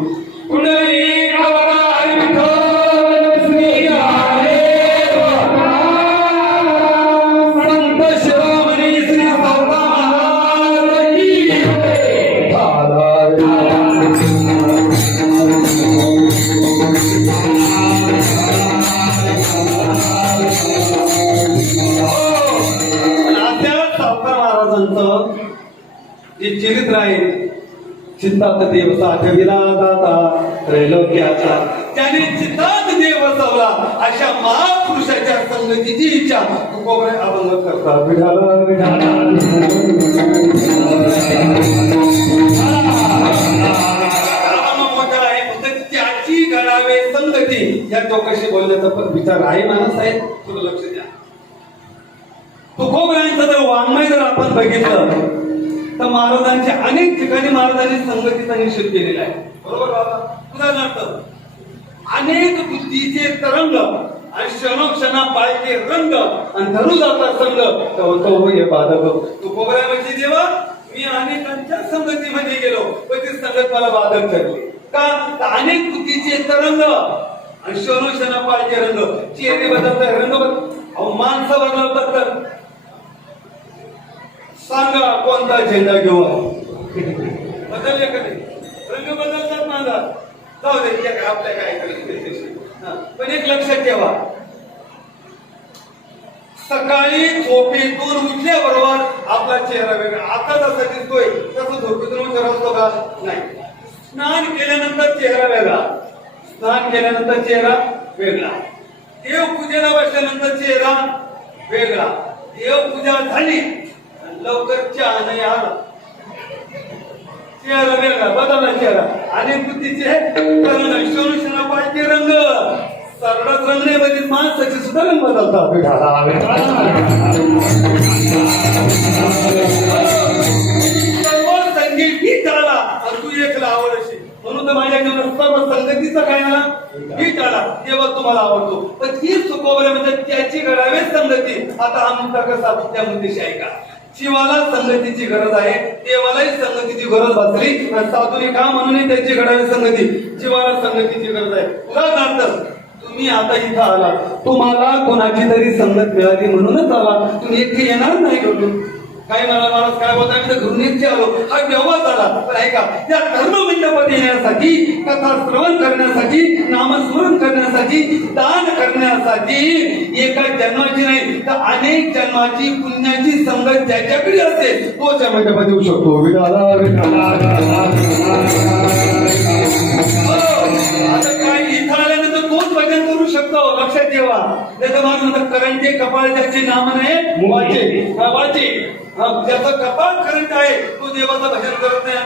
जे चरित्र आहे चित्तात देव साठविला दाता त्रैलोक्याचा, त्याने चित्तात देव बसवला. अशा महापुरुषाच्या संगतीची इच्छा तुकोबरे अभंग करतात. मोठा आहे फक्त त्याची घडावे संगती. या चौकशी बोलण्याचा विचार आहे माणूस आहे, थोडं लक्ष द्या. तुकोबऱ्यांचं जर वाङ्मय जर आपण बघितलं तर महाराजांच्या अनेक ठिकाणी महाराजांनी संगतीचा निषेध केलेला आहे. बरोबर बाबा. उदाहरणार्थ अनेक बुद्धीचे तरंग आणि क्षणोक्षणा पायचे रंग आणि धरू जाता संग तो हे बाधक. तुकोबऱ्या म्हणजे जेव्हा मी अनेकांच्या संगतीमध्ये गेलो पण ती संगत मला बाधक ठरली. का अनेक बुद्धीचे तरंग आणि क्षणोक्षणा पायचे रंग. चेहरे बदलतात, रंग माणसं बदलतात. तर सांगा कोणता झेंडा घेऊ बदलले का नाही? रंग बदलतात माझा. जाऊ दे आपल्या काय पण एक लक्षात ठेवा, सकाळी झोपेतून उठल्याबरोबर आपला चेहरा वेगळा. आता जसा दिसतोय तसं झोपेतून उठला असतो का? नाही. स्नान केल्यानंतर चेहरा वेगळा, स्नान केल्यानंतर चेहरा वेगळा, देवपूजेला बसल्यानंतर चेहरा वेगळा, देवपूजा झाली लवकर चहा नाही आला चेहरा वेगळा, बदलला चेहरा. आणि बुद्धीचे पाहिजे रंग सरळच रंग नाही म्हणजे माणसाचे सुद्धा रंग बदलतात. संगीत गीत आला आणि तू एकला आवड अशी म्हणून तर माझ्या जीवनात सर्व संगतीचा काय ना गीत आला तेव्हा तुम्हाला आवडतो. पण ती चुकवल्या म्हणजे त्याची घडावे संगती. आता हा मुद्दा कसा त्या मुद्द्याशी ऐका. शिवाला संगतीची गरज आहे, देवालाही संगतीची गरज भासली आणि साधूने का म्हणून त्यांची घडावी संगती. जीवाला संगतीची गरज आहे. उदाहरणार्थ तुम्ही आता इथं आला, तुम्हाला कोणाची तरी संगत मिळाली म्हणूनच आला. तुम्ही एकटे येणार नाही घडून. काही मला महाराज काय होता मी तर घरून एकटे आलो हा व्यवहार झाला. पण ऐका, त्या धर्ममंडपात येण्यासाठी, कथा श्रवण करण्यासाठी, नामस्मरण करण्यासाठी, दान करण्यासाठी एका जन्माची नाही तर अनेक जन्माची पुण्याची संगत ज्याच्याकडे असेल तो त्या मंडपात येऊ शकतो. आता काय इथं आल्यानंतर तोच भजन करू शकतो. लक्षात ठेवा. त्याचं माझं करंटे कपाळ ज्याचे नाम नाही वाचे ज्याचं कपाळ करंट आहे तो देवाचं भजन करत नाही.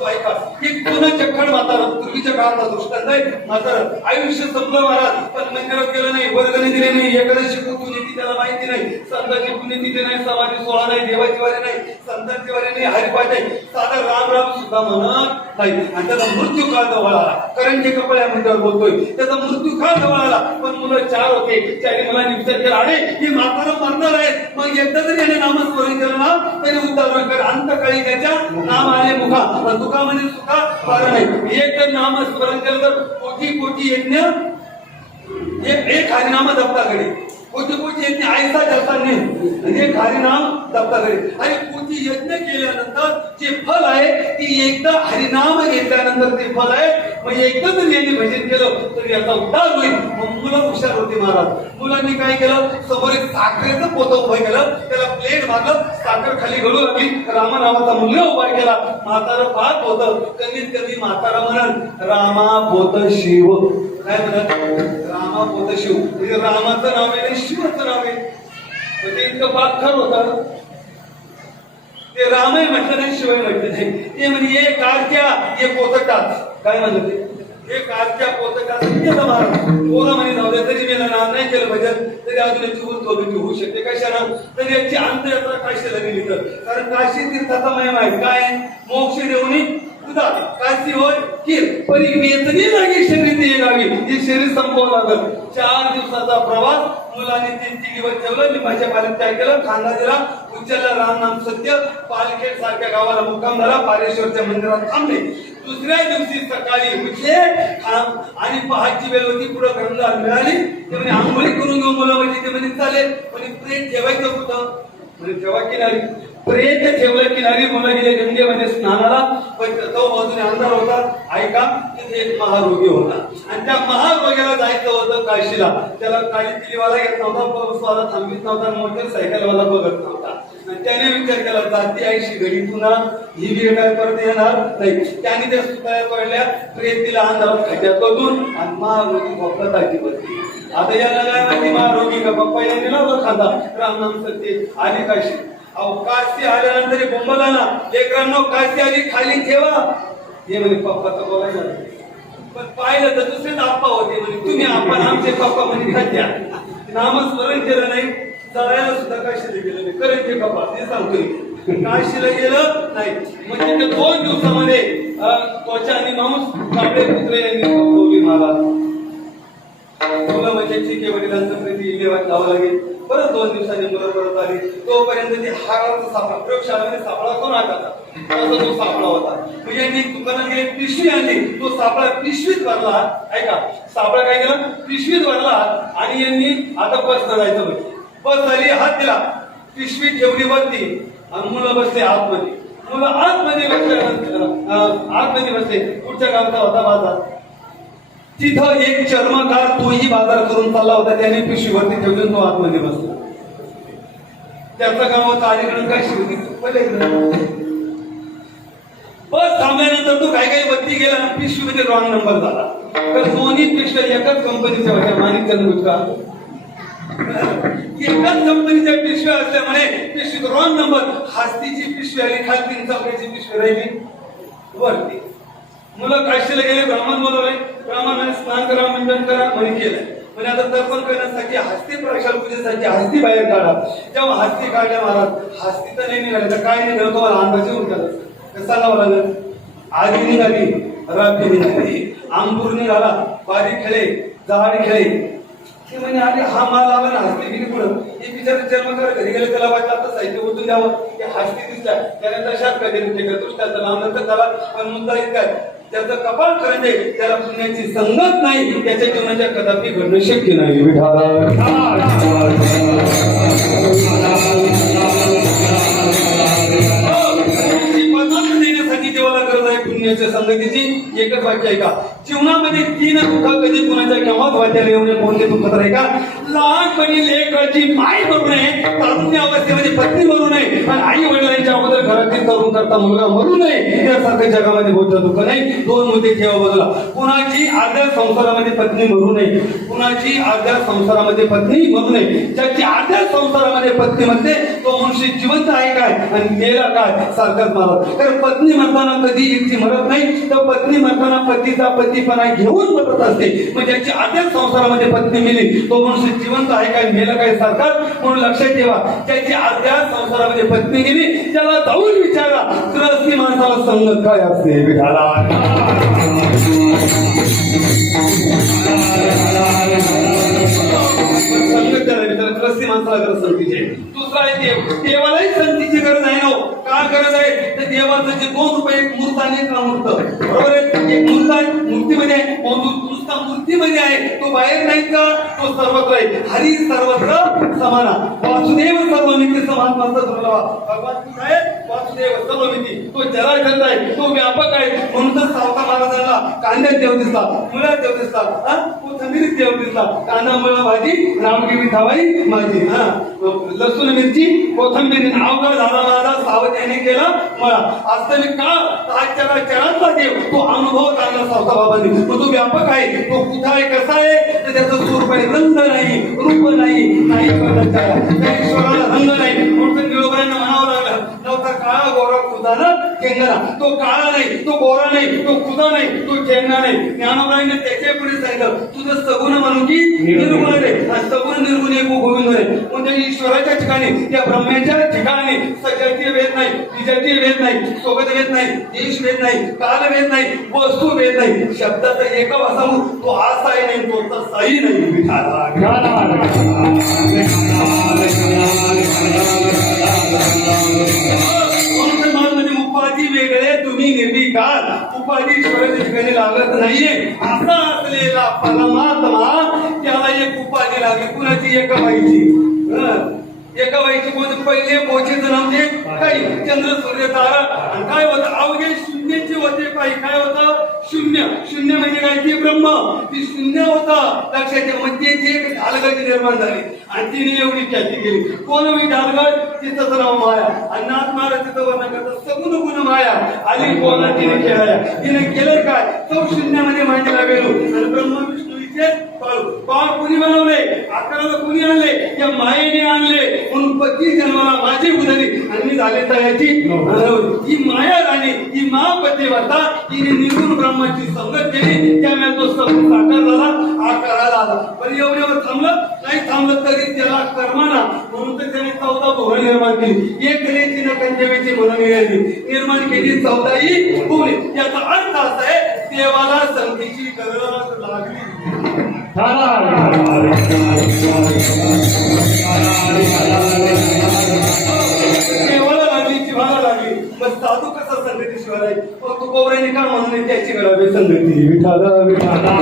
तो ऐका की पुन्हा चक्कड म्हातारा पूर्वीच्या काळात दृष्टांत आहे. म्हातारा आयुष्य संपलं महाराज पण मंदिरात गेलं नाही, वर्गणी दिले नाही, एखाद्या शिकून पुण्यतिथी त्याला माहिती नाही, संतांची पुण्यतिथी नाही, समाधी सोहळा नाही, देवाची वारी नाही, संतांची वारी नाही, हरिपाठ नाही, साधा राम राम सुद्धा म्हणत नाही. आणि त्याचा मृत्यू का जवळ आला, कारण जे कपल या मुद्द्यावर बोलतोय त्याचा मृत्यू का जवळ आला. पण मुलं 4 होते, त्याने मला विचार केला, अरे ही म्हातारं मरणार आहे, मग एकदा जरी याने नामस्मरण केलं ना तरी उद्धार कर. अंतकाळी त्याच्या नाम आले मुखा, दुखा म्हणजे सुखा फार नाही. एक जर नामस्मरण केलं तर कोटी कोटी यज्ञ, एक हरिनाम दप्ताकडे, कोटी कोटी यज्ञ ऐसा जसा नाही, एक हरिनाम दप्ताकडे. आणि कोटी यज्ञ केल्यानंतर जे फल आहे ती एकदा हरिनाम घेतल्यानंतर ते फल आहे. मग एकदा जर यांनी भजन केलं तर याचा उद्धार होईल. मग मुलं हुशार होती महाराज. मुलांनी काय केलं, समोर एक साखरेचं पोतं उभं केलं, त्याला प्लेट मारलं, साखर खाली घडू लागली, रामा नावाचा मुलगा उभा केला. म्हातारं पाहत होतं, कमीत कमी म्हातारा म्हणून रामा पोत शिव, काय म्हणत, रामा पोत शिव, म्हणजे रामाचं नाव आहे शिवाचं नाव आहे. म्हणजे इतकं पाखर होतं, ते रामही म्हटलं नाही शिवाय म्हटलं नाही. ते म्हणजे एक कारच्या एक पोतटाच, काय म्हणलं ते, हे कारच्या पोतटाच पोरं म्हणे जाऊ दे, तरी मी नाव नाही केलं भजन तरी अजून याची उद्भवती होऊ शकते. कशानं, तर याची अंतयात्रा काशीला गेली तर, कारण काशी तीर्थाचा महिमा आहे. काय, मोक्ष देऊनी उदा काशी होय कीर परी वेतनी लागे शरीर ते गावी, हे शरीर संपवं लागलं. 4 दिवसाचा प्रवास मुलांनी 3 दिवस ठेवलं. मी माझ्या पाल्यात काय केलं, खांदा दिला, उच्चारला राम नाम सत्य. पालखेड सारख्या गावाला मुक्काम झाला, पारेश्वरच्या मंदिरात थांबले. दुसऱ्या दिवशी सकाळी उठले आणि पहाटची वेळ होती, पुढे गंगा मिळाली. ते म्हणजे आंघोळी करून घेऊ मुलं, म्हणजे ते म्हणजे चालेल, पण प्रेत ठेवायचं कुठं, म्हणजे ठेवा किनारी, प्रेत ठेवलं किनारी. मुलं गेले गंगेमध्ये स्नानाला, पण तो बाजूने अंधार होता. ऐका, तिथे एक महारोगी होता आणि त्या महारोग्याला जायचं होतं काशीला. त्याला काळी तिलीवाला येत नव्हता, बसवाला थांबित नव्हता, मोटरसायकलवाला बघत नव्हता. त्याने विचार केला, जाती आईशी घडी पुन्हा ही वेळ काय परत येणार नाही. त्याने त्या सुताया पडल्या, प्रेतीला अंधारात खाट्यात बघून आणि महारोगी भोपळा ताकी बसली. आता याला काय माहिती, महारोगी का पप्पा यांनी लावला खांदा, राम नाम सत्य आली काशी. अहो काशी आल्यानंतर बोंबला ना, लेकरांनो काशी आली खाली ठेवा. हे म्हणे पप्पाचं बोलायचं, पण पाहिलं तर दुसरेच आप्पा होते. म्हणजे तुम्ही आपण आमचे पप्पा म्हणजे खात्या, नामस्मरण केलं नाही, जळायला सुद्धा काशीला गेलं नाही. करायचे पप्पा ते सांगतोय, काशीला गेलं नाही. म्हणजे त्या 2 दिवसामध्ये त्वचा आणि मांस काबळे पुत्र यांनी संपवली महाराज. मुलं म्हणजे ठीक आहे, वडिलांचं प्रति इलेवात जावं लागेल. परत 2 दिवसांनी मुलं परत आली. तोपर्यंत ते हाराचा सापळा, प्रयोगशाळेमध्ये सापळा कोण आटाचा, तसा तो सापळा होता. म्हणजे यांनी दुकानात गेले, पिशवी आणली, तो सापळा पिशवीत भरला. ऐका, सापळा काय केला, पिशवीत भरला. आणि यांनी आता बसनं जायचं म्हणजे बस आली, हात दिला, पिशवी ठेवली वरती आणि मुलं बसले आतमध्ये. मुलं आतमध्ये बसले. पुढच्या गावचा होता बाजार, तिथं एक चर्मकार तोही बाजार करून चालला होता. त्याने पिशवीवरती ठेवून तो आतमध्ये बसला. त्याचा गाव होता अलीकडून काय शिवती बस थांबल्यानंतर तो काय काही बत्ती गेला, पिशवीमध्ये रॉंग नंबर झाला. तर दोन्ही पिशव्या एकाच कंपनीच्या होत्या, माणिकचंद गुटखा. एकाच कंपनीच्या पिशव्या असल्यामुळे पिशवीत रॉंग नंबर, हस्तीची पिशवी आली खालती, चौक्याची पिशवी राहिली वरती. मुलं काशीला गेले, ब्राह्मण बोलवले, ब्राह्मणाने स्नान करा, मंडन करा, म्हणे केलं. म्हणजे आता तर्पण करण्यासाठी हस्ती, प्रक्षाल पूजेसाठी हस्ती बाहेर काढा. जेव्हा हस्ती काढल्या महाराज, हस्ती तर नाही निघाली, तर काय निघालं तुम्हाला अंदाजे उठला सांगावं लागलं. आधी निघाली, रात्री निघाली, अंकुर निघाला, बारीक खेळे, जाड खेळे. ते म्हणजे आधी हा माल आला ना, हस्ती गेली पुढं. हे बिचारे जन्मकार घरी गेले, त्याला वाटलं आता साहित्य ओतून द्यावं, ते हस्ती दिसल्या, त्याने तशात काय दृष्ट्याचा लांब झाला. पण मुद्दा इतकाय, त्याचं कपाळ करंजे, त्याला पुण्याची संगत नाही, त्याच्या जीवनाच्या कदापि घडणं शक्य नाही. देण्यासाठी देवाला गरज आहे पुण्याच्या संगतीची. एकच वाक्य आहे का, जीवनामध्ये 3 दुःख कधी कुणाच्या केव्हाच वाट्याला येऊ नये. कोणते दुःख आहे का, लहानपणी लेकराची माय मरू नये, तारुण्य अवस्थेमध्ये पत्नी मरू नये, आणि आई वडिलांच्या अगोदर घरातील तरुण करता मुलगा मरू नये. यासारख्या जगामध्ये मोठं दुःख नाही. 2 मुद्दे ठेवा बाजूला. कुणाची अर्ध्या संसारामध्ये पत्नी मरू नये, कुणाची अर्ध्या संसारामध्ये पत्नी मरू नये. ज्याची अर्ध्या संसारामध्ये पत्नी म्हणते तो मनुष्य मनुष्य जिवंत आहे काय आणि मेला काय सारखाच मारत. कारण पत्नी म्हणताना कधी एकटी मरत नाही, तर पत्नी म्हणताना पतीचा पतीपणा घेऊन मरत असते. म्हणजे ज्याची आध्याच संसारामध्ये पत्नी मेली तो मनुष्य जिवंत आहे काय मेला काय सारखाच. म्हणून लक्षात ठेवा, ज्याची आध्याच संसारामध्ये पत्नी गेली त्याला जाऊन विचारा गृहस्थी माणसाला संगत काय असते. विठाला संगत त्याला विचारा गृहस्थी माणसाला गरज संगतीची. दुसरा आहे देव. देवालाही संगतीची गरज आहे ना. का गरज आहे तर देवाचं जे 2 रुपये एक मूर्त आणि एक अमूर्त, बरोबर आहे. एक मूर्त आहे मूर्तीमध्ये आहे, नुसता मूर्तीमध्ये आहे, तो बाहेर नाही का, तो सर्वत्र आहे. हरी सर्वत्र समाना वासुदेव सर्वमिती समान भगवान कुठे आहे वासुदेव सर्वमिती. तो जराखंड आहे, तो व्यापक आहे. म्हणून तर सावका महाराजांना कांद्यात देव दिसला, मुळात देव दिसला, कोथिंबीरीत देव दिसला. कांदा मुळा भाजी रामगिरी थावाई माझी. लसूण मिरची कोथिंबीर अवघड झाला माझा सावध याने केला मला. वास्तविक का आजच्या चरांचा देव तो अनुभव चांगला सावता बाबांनी. तो व्यापक आहे, तो कुठं आहे कसा आहे तर त्याचं स्वरूप आहे. रंग नाही, रूप नाही, नाही ईश्वराला रंग नाही. म्हणून निरोबरांना म्हणावं लागलं नव्हता काळा गोरा खुदाना चेंगरा. तो काळा नाही, तो गोरा नाही, तो खुदा नाही, तो चेंगरा नाही. ज्ञानोबरांनी त्याच्या पुढे सांगितलं तुझं सगुण म्हणून की निर्गुण रे. सगुण निर्गुण एक गोविंद रे. म्हणजे ईश्वराच्या ठिकाणी त्या ब्रह्माच्या ठिकाणी सजातीय भेद नाही, विजातीय भेद नाही, सोबत भेद नाही, देश भेद नाही, काल भेद नाही, वस्तू भेद नाही. शब्दाचा एक असावू तो असाही नाही, तो तसाही नाही. उपाधी वेगळे तुम्ही निर्विकार. उपाधी ईश्वराच्या ठिकाणी लागत नाहीये. असा असलेला परमात्मा त्याला एक उपाधी लागली. कुणाची एका बाईची. एका बाईची कोणते पहिले पोचेचं नाव ते काही चंद्र सूर्य तारा. आणि काय होतं अवघे शून्याचे होते पायी. काय होतं शून्य. शून्य म्हणजे काय ते ब्रह्म. ती शून्य होता लक्षात ठेवा. म्हणजे एक ढालगड निर्माण झाली आणि तिने एवढी ख्याती केली. कोण होई ढालगड तिचं नाव माया. आणि नाथ महाराज तिथं वर्णन करतात सगुण गुण माया आली कोणा तिने केलाय. तिने केलं काय तो शून्यामध्ये मांडला वेळू आणि ब्रह्म विष्णूचे बाळ कुणी बनवले आकाराला कुणी आणले या मायेने आणले. म्हणून पती जन्माला माझी उदरी आणि मी झाले तयाची. ही माया राणी ही महापतिव्रता हिने निर्गुण ब्रह्माची संगत केली. त्यामुळे तो सगुण साकार झाला आकाराला आला. पण एवढ्यावर थांबलं नाही थांबलं तरी त्याला कर्माना. म्हणून तर त्याने 14 भुवने निर्माण केली. एक रेची न पंचमीची म्हणून निर्माण केली 14 भुवने. याचा अर्थ असा आहे देवाला संगतीची गरज लागली. देवाला लागली जीवाला लागली. मग साधू कसा संगतीशिवाय आहे. तू गौराने का म्हणून त्याची गरज संगती. विठाला विठाला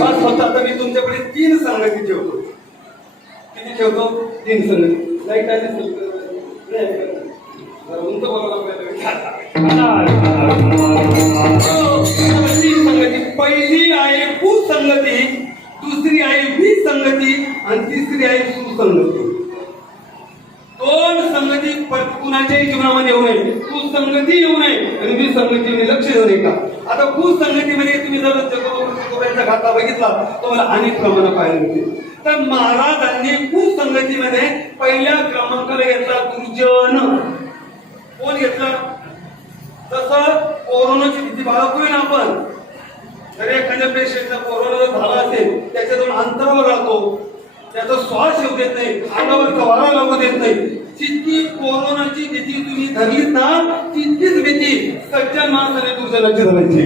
बस होता. आता मी तुमच्याकडे 3 संगती ठेवतो. किती ठेवतो 3 संगती. लाईट आली उंच बोलायला संगती. पहिली आहे कुसंगती, दुसरी आहे विसंगती आणि तिसरी आहे सुसंगती. 2 संगती कुणाच्याही जीवनामध्ये येऊ नये. कुसंगती येऊ नये आणि विसंगती लक्ष देऊ नये का. आता कुसंगतीमध्ये तुम्ही जर जगोबाईचा घाता बघितला तुम्हाला अनेक प्रमाणात पाहायला मिळते. तर महाराजांनी कुसंगतीमध्ये पहिल्या क्रमांकाला घेतला दुर्जन. कोण घेतलं तसं कोरोनाची भीती बाळगतोय ना आपण. जर एखाद्या पेशंटला कोरोना झाला असेल त्याच्यातून अंतरावर राहतो, त्याचा श्वास येऊ देत नाही, अंगावर वारा लागू देत नाही. जितकी कोरोनाची भीती तुम्ही धरलीत ना तितकीच भीती सज्जन माणसाने दुसऱ्याची धरायची.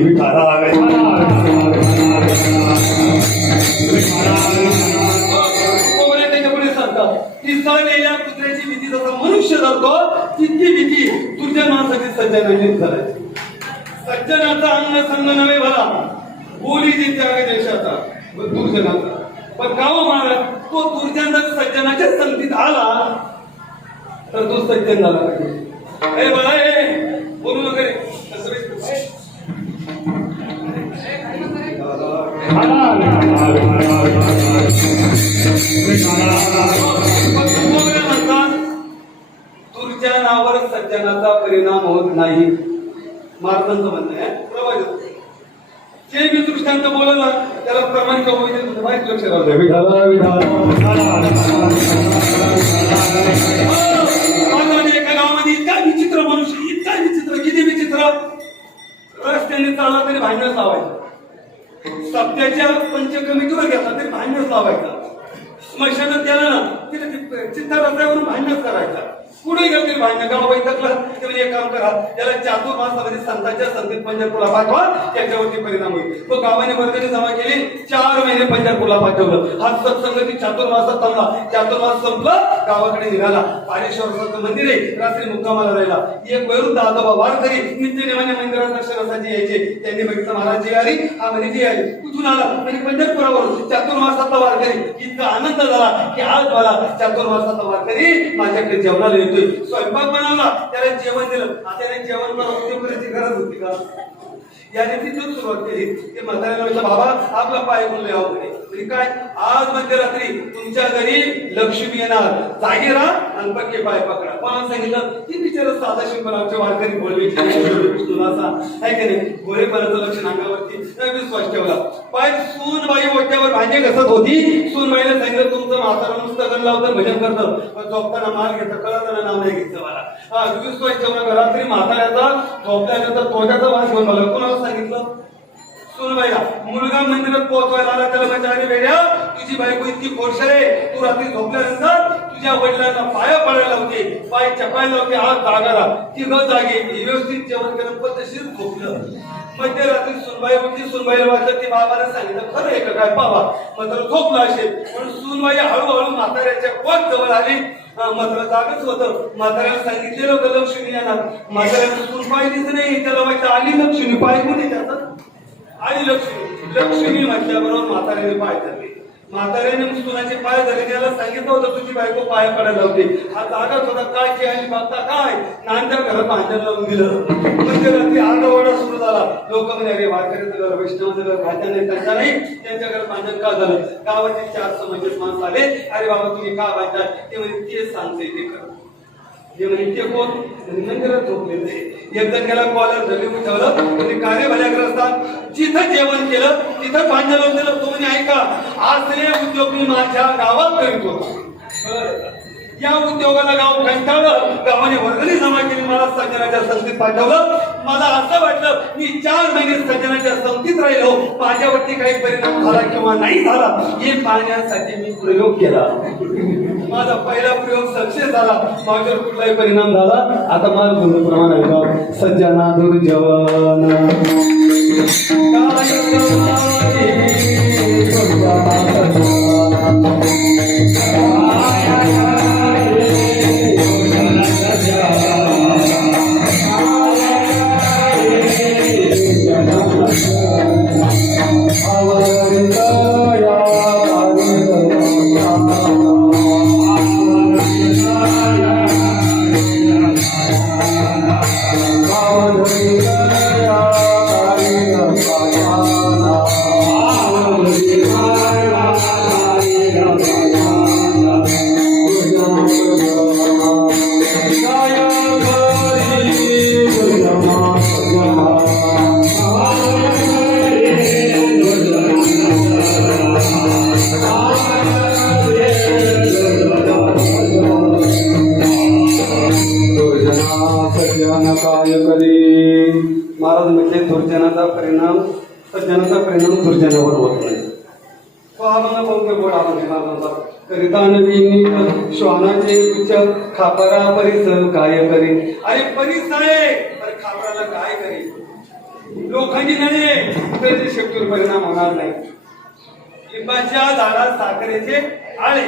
त्याच्या पुढे सांगतात तिसरलेल्या कुत्र्याची भीती जसा मनुष्य धरतो तितकी भीती दुर्जन माणसाची सज्जनाची धरायची. सज्जनाचा अंग संग नव्हे भला बोली देते आहे देशाचा दुर्जनाचा. पण गाव महाराज तो दुर्जन जर सज्जनाच्या संगतीत आला तर तो सज्जन झाला पाहिजे. हे बघा हे बोलू नका रे. दुर्जनावर सज्जनाचा परिणाम होत नाही. महाराजांचं म्हणणं आहे. जे मी दृष्टांत बोलला त्याला प्रमाणिक होईल. लक्ष राहू द्या. सप्त्याच्या पंचकमिटीवर घेतला तरी भांडणच लावायचा. स्मशानात गेला ना तिथे चित्ता रस्त्यावरून भांडणच करायचा. पुढे गेलं तरी भांडण गाव वैतकला ते म्हणजे एक काम करा, त्याला चातुर्मासामध्ये संतांच्या संगीत पंढरपूरला पाठवा, त्याच्यावरती परिणाम होईल. तो गावाने वर्गणी जमा केली, 4 महिने पंढरपूरला पाठवलं. हा सत्संगती चातुर्मासात थांबला. चातुर्मास संपला, गावाकडे निघाला. पारेश्वराचं मंदिर आहे, रात्री मुक्कामाला राहिला. एक वैरुद्ध आजोबा वारकरी नित्य नेमाने मंदिरात दर्शनासाठी यायचे. त्यांनी बघितलं महाराज जी आली, हा म्हणे जी आली. कुठून आला म्हणजे पंढरपुरावरून. चातुर्मासातला वारकरी. इतका आनंद झाला की आज मला चातुर्मासातला वारकरी माझ्याकडे जेवणाला येतोय. स्वयंपाक बनवला, त्याला जेवण दिलं. त्याने जेवण करायची गरज होती का? याने तिथून सुरुवात केली. ते म्हाताऱ्याला म्हटलं, बाबा आपला पाय म्हणून यावं म्हणे. काय आज मध्यरात्री तुमच्या घरी लक्ष्मी येणार, जागे राहा आणि पक्के पाय पकडा. कोणाला सांगितलं? ती बिचारा साधा शिंपण आमच्या वारकरी बोलवेची आहे की नाही. गोळेपणाचं लक्ष नाकावरती विश्वास ठेवला. पाय सूनबाई ओट्यावर भांडे घसत होती. सूनबाईला सांगितलं, तुमचं म्हातारा नुसतं लावतं, भजन करतं, झोपताना माल घेतं, कळताना नाव नाही घेतलं मला. विश्वास ठेवला. रात्री म्हाताऱ्याचा झोपल्यानंतर तोंडाचा वास घेऊन मला. कोणाला सांगितलं? सुनबाईला. मुलगा मंदिरात पोहोचवायला आला, त्याला म्हणजे अरे वेड्या, तुझी बायको इतकी खोडसर आहे, तू रात्री झोपल्यानंतर तुझ्या वडिलांना पाया पडायला होते, पाय चपायला होते, आज जागाला. ती ग जागे, व्यवस्थित जेवण करून पद्धतशीर झोपलं. मध्यरात्री सुनबाई उठली. सुनबाईला वाटलं, ती बाबाने सांगितलं खरं आहे का काय पावा, मात्र झोपला असेल. म्हणून सुनबाई हळूहळू म्हाताऱ्याच्या पोट जवळ आली. मात्र जागच होतं. म्हाताऱ्याला सांगितलेलं होतं लक्ष्मी येणार. म्हाताऱ्याला सून पाहिलीच नाही. त्याला वाटलं आली लक्ष्मी, पाय कोणी त्याचा आली लक्ष्मी. लक्ष्मी म्हटल्याबरोबर म्हाताऱ्याने पाय धरले. म्हाताऱ्याने सुनाचे पाय धरले. त्याला सांगितलं होतं तुझी बायको पाय पडायला होते. हा जागाच होता. काय की आली बघता काय नांद्या घरात भांडण लावून दिलं. म्हणजे रात्री आरडाओरडा सुरू झाला. लोक म्हणे अरे वारकऱ्याचं घर, वैष्णवाचं घर, भांडण नाही त्यांच्या नाही, त्यांच्या घरात भांडण का झालं. गावाचे 4 समंजस माणसं आले. अरे बाबा तुम्ही का भांडतात? ते म्हणजे ते सांगते ते कर. ते म्हणजे ते कोण मंदिरात झोपलेले. एक जण गेला कॉलर धरली उठवलं, म्हणजे कार्य भल्याग्रस्तात जिथं जेवण केलं तिथं भांडण लावून दिलं. तो म्हणजे ऐका, असले उद्योग मी माझ्या गावात करीत होतो. या उद्योगाला गाव कंटाळलं. गावाने वर्गणी जमा केली, मला सज्जनाच्या संगतीत पाठवलं. मला असं वाटलं मी 4 महिने सज्जनाच्या संगतीत राहिलो, माझ्यावरती काही परिणाम झाला किंवा नाही झाला हे पाहण्यासाठी मी प्रयोग केला. माझा पहिला प्रयोग सक्सेस झाला. माझ्यावर कुठलाही परिणाम झाला. आता मला गुणप्रमाण आहे, सज्जना दुर्जवन महाराज म्हणजे दुर्जनाचा परिणाम सज्जनाचा परिणाम दुर्जनावर होत नाही. करिता नवीन श्वानाचे उच्च खापरा परिसर काय करे. अरे परिसर आहे अरे खापराला काय करे. लोखंडी नळे त्याचे शेपटीवर परिणाम होणार नाही. लिंबाच्या झाडात साखरेचे आळे.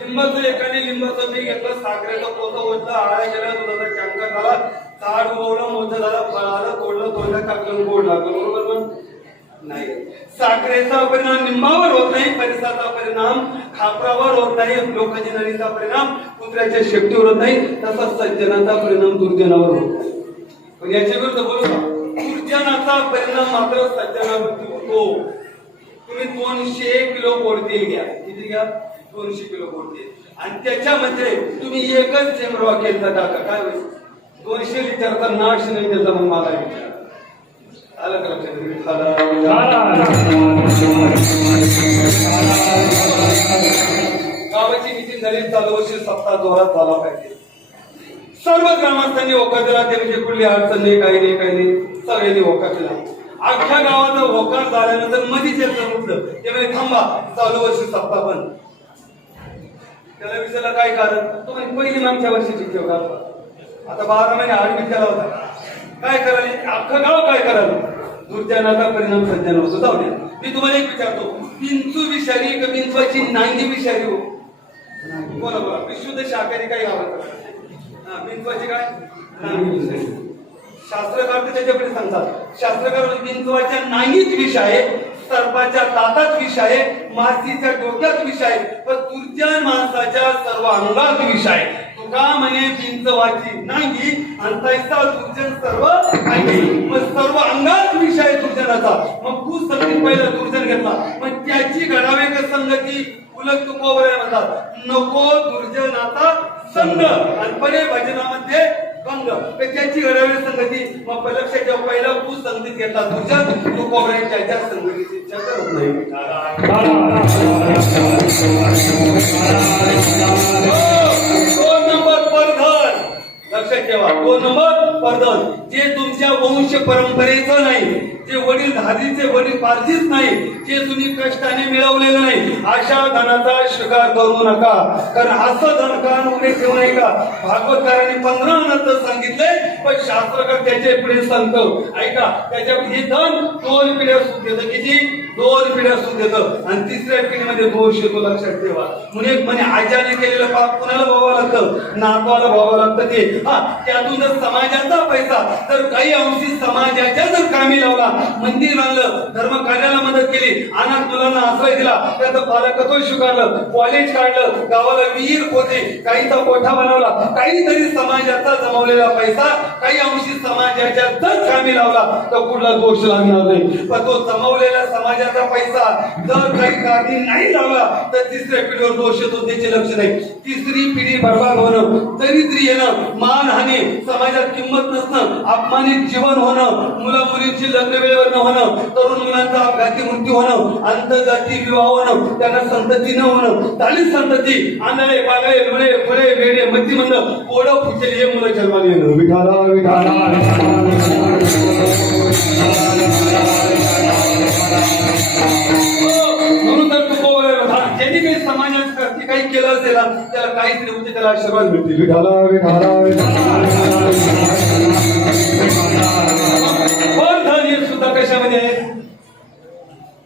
लिंबाचं एकाने लिंबाचं बी घेतलं, साखरेचं पोतं ओढलं, आळ्या गेल्या, दुधाचा टँकर झाला, झाड उगवलं, मोठं झालं, फळ आलं, तोडलं, तोंडात टाकलं, गोड लागलं. बरोबर पण नाही. साखरेचा परिणाम लिंबावर होत नाही, परिसराचा परिणाम खापरावर होत नाही, लोखंडी नळीचा परिणाम कुत्र्याच्या शेपटीवर होत नाही, तसा सज्जनाचा परिणाम दुर्जनावर होत नाही. पण याच्या विरुद्ध बोलू का, दुर्जनाचा परिणाम मात्र सज्जनावरती होतो. तुम्ही 200 किलो गोड तेल घ्या. किती घ्या? 200 किलो गोड तेल. आणि त्याच्यामध्ये तुम्ही एकच चेंबर वाकेल तर टाका, काय होईल? 200 लिटरचा नाश नाही त्याचा. मग मला विचार आलं का लक्षात? गावाची मिटिंग झाली, चालू वर्षी सप्ताह जोरात झाला पाहिजे. सर्व ग्रामस्थांनी होकार दिला. ते म्हणजे कुठली अडचण नाही, काही नाही, काही नाही, सगळ्यांनी होकार दिला. अख्ख्या गावाचा होकार झाल्यानंतर मधीच येतं उठलं ते म्हणजे थांबा चालू वर्षी सप्ताह पण त्याला विचारलं काय कारण तो म्हणजे पहिली मागच्या वर्षीची ठेव का आता 12 महिने आडवी केला होता काय करायला अख्खं गाव काय करायला दुर्जनाचा परिणाम सज्जन होतो जाऊ द्या मी तुम्हाला एक विचारतो पिंचू विषारी का पिंचवाची नांगी विषारी हो बोला बोला विशुद्ध शाकाहारी काय गावात पिंचवाची काय नांगी विषारी शास्त्रकार तर त्याच्याकडे सांगतात शास्त्रकार पिंचवाच्या नांगीत विष आहे सर्पाच्या दातात विष आहे मासीच्या डोक्यात विष आहे पण दुर्जन माणसाच्या सर्व अंगात विष आहे तुका म्हणे पिंचवाची नांगी आणि तैसा दुर्जन सर्व मग सर्व अंगात विष आहे दुर्जनाचा मग तू संगीत पहिला दुर्जन घेतला मग त्याची घडावे का संगती उलट तुकोवर म्हणतात नको दुर्जनाचा संग आणि परे भजनामध्ये भंग त्याची घडावी संगती मग लक्षात ठेव पहिला तू संगीत घेतला दुर्जन तू कोबऱ्याच्या संगतीची इच्छा करत नाही दोन नंबर परधन लक्षात ठेवा 2 नंबर परधन जे तुमच्या वंश परंपरेचं नाही जे वडील धारीचे वडील पार्जित नाही जे तुम्ही कष्टाने मिळवलेलं नाही अशा धनाचा स्वीकार करू नका कारण असं धन कान उभे ठेवू नये का भागवतकारांनी 15 नंतर सांगितलंय पण शास्त्रकार त्याचे पुढे सांगतो ऐका त्याच्या हे धन 2 पिढ्या सुख देतं किती 2 पिढ्या सुख देतं आणि तिसऱ्या पिढीमध्ये दोष येतो लक्षात ठेवा म्हणून म्हणे आजाने केलेलं पाप कुणाला व्हावं लागतं नातवाला व्हावं लागतं ते त्यातून जर समाजाचा पैसा तर काही अंशी समाजाच्या जर कामी लावला मंदिर बांधलं धर्म कार्याला मदत केली अनाथ मुलांना आश्रय दिला त्याचं पालकत्व स्वीकारलं कॉलेज काढलं गावाला विहीर खोदली काहीचा कोठा बनवला काहीतरी समाजाचा जमवलेला पैसा काही अंशी समाजाच्या जर कामी लावला तर कुठला दोष लागणार नाही पण तो जमवलेला समाजाचा पैसा जर काही कामी नाही लावला तर तिसऱ्या पिढीवर दोष येतो त्याचे लक्ष नाही तिसरी पिढी बर्बाद होणं दरिद्री येणं मानहानी समाजात किंमत नसणं अपमानित जीवन होणं मुला मुलींची लग्न वेळेवर न होणं तरुण मुलांचा अपघाती मृत्यू होणं आंतरजाती विवाह होणं त्यांना संतती न होणं चालीस संतती आंधळे बागळे लुळे फुले वेडे मतिमंद कोडं फुटेल हे मुलं जन्माला येणं विठाला विठाला म्हणून तर तू ज्यांनी काही समाजासाठी काही केलं असेल त्याला काहीतरी होते त्याला आशीर्वाद मिळतील विठाला विठाला परधन हे सुद्धा कशामध्ये आहे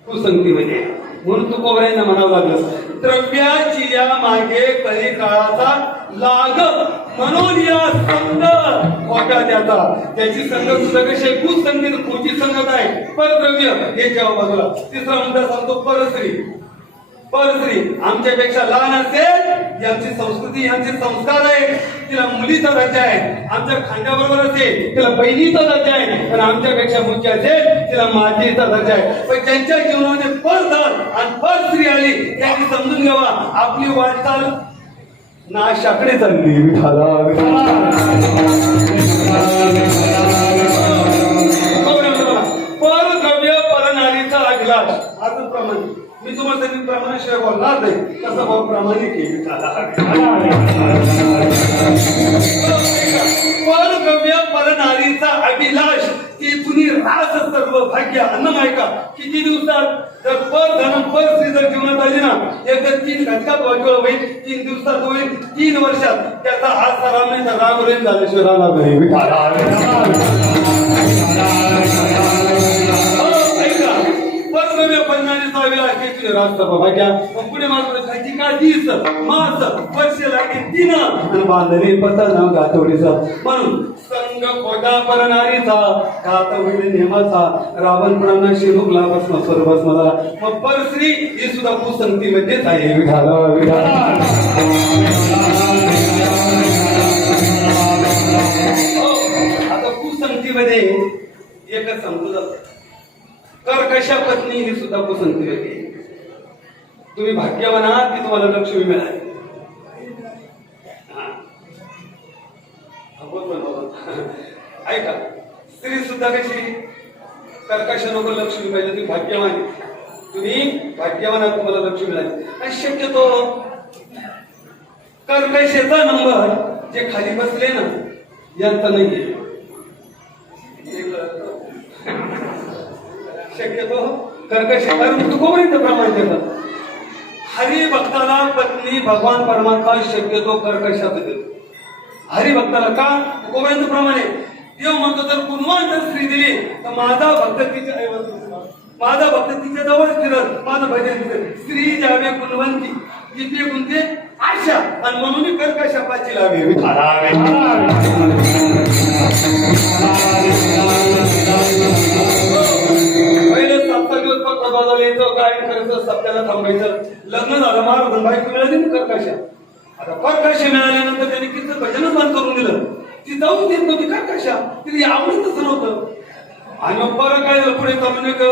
कुसंगतीमध्ये म्हणून तू कोबऱ्यांना म्हणावं लागलं द्रव्याची या मागे कधी काळाचा लाग म्हणून या संग खोटा त्याचा त्याची संगत सुद्धा कशी आहे कुसंगीत खोटी संगत आहे परद्रव्य हे जेव्हा बाजूला तिसरा मुद्दा सांगतो परस्त्री परस्त्री आमच्यापेक्षा लहान असेल यांची संस्कृती यांचे संस्कार आहे तिला मुलीचा दर्जा आहे आमच्या खांद्याबरोबर असेल तिला बहिणीचा दर्जा आहे पण आमच्यापेक्षा मुख्य असेल तिला मातेचा दर्जा आहे पण ज्यांच्या जीवनामध्ये परधन आणि परस्त्री आली त्यांनी समजून घ्यावा आपली वाटचाल नाशाकडे चालली विठाला परद्रव्य परनारीचा अभिलाष अजून प्रमाणे मी तुम्हाला त्यांनी प्रमाणाशिवाय बोलणार नाही कसं भाऊ प्रामाणिक परद्रव्य परनारीचा अभिलाष ते तुम्ही रास सर्व भाग्य अन्नम ऐका किती दिवसात जर परधन परस्त्री जर जीवनात आली ना एकदा 3 घटकात वाजवलं होईल 3 दिवसात होईल 3 वर्षात त्याचा हात सराव नाही तर राग रेन झाल्याशिवाय राहणार नाही पुढे मास वर्ष लागे 3 बांधले पतन गाठवडीचा म्हणून संग खोटा परनारीचा घात होईल नेमाचा रावणपणांना शिरुकला भस्म स्वरूपच मला मग परस्त्री ही सुद्धा कुसंगतीमध्येच आहे विठाला विठाला आता कुसंगतीमध्ये एकच समजून कर्कशा पत्नी ही सुद्धा कुसंगतीमध्ये तुम्ही भाग्यवान आहात की तुम्हाला लक्ष्मी मिळाली ऐका स्त्री सुद्धा कशी कर्कश नको लक्ष्मी पाहिजे तुम्ही भाग्यवान तुम्ही भाग्यवान आहात तुम्हाला लक्ष्मी मिळाली आणि शक्यतो कर्कशेचा नंबर जे खाली बसले ना यांचा नाहीये शक्यतो कर्कश कारण तुकोपर्यंत प्रमाण देतात. हरिभक्ताला पत्नी भगवान परमात्मा शक्यतो कर्कशात देतो. हरिभक्ताला का तुकोपर्यंत प्रमाणे देव म्हणतो जर गुणवान जर स्त्री दिली तर माझा भक्त तिच्या ऐवज माझा भक्त तिच्या जवळ फिरत माझं भजन फिरत. स्त्री ज्यावे गुणवंती ती गुणते आशा आणि म्हणून कर्कशापाची लावे पहिलं 7 दिवस फक्त यायचं गायन करायचं सप्त्याला थांबायचं. लग्न झालं महाराज बायको मिळाली ना कर्कशा. आता कर्कश मिळाल्यानंतर त्यांनी किती भजनच बंद करून दिलं. ती जाऊ देत नव्हती कर्कशा तिला आवडतच नव्हतं. आणि मग परत काय पुढे चालून एक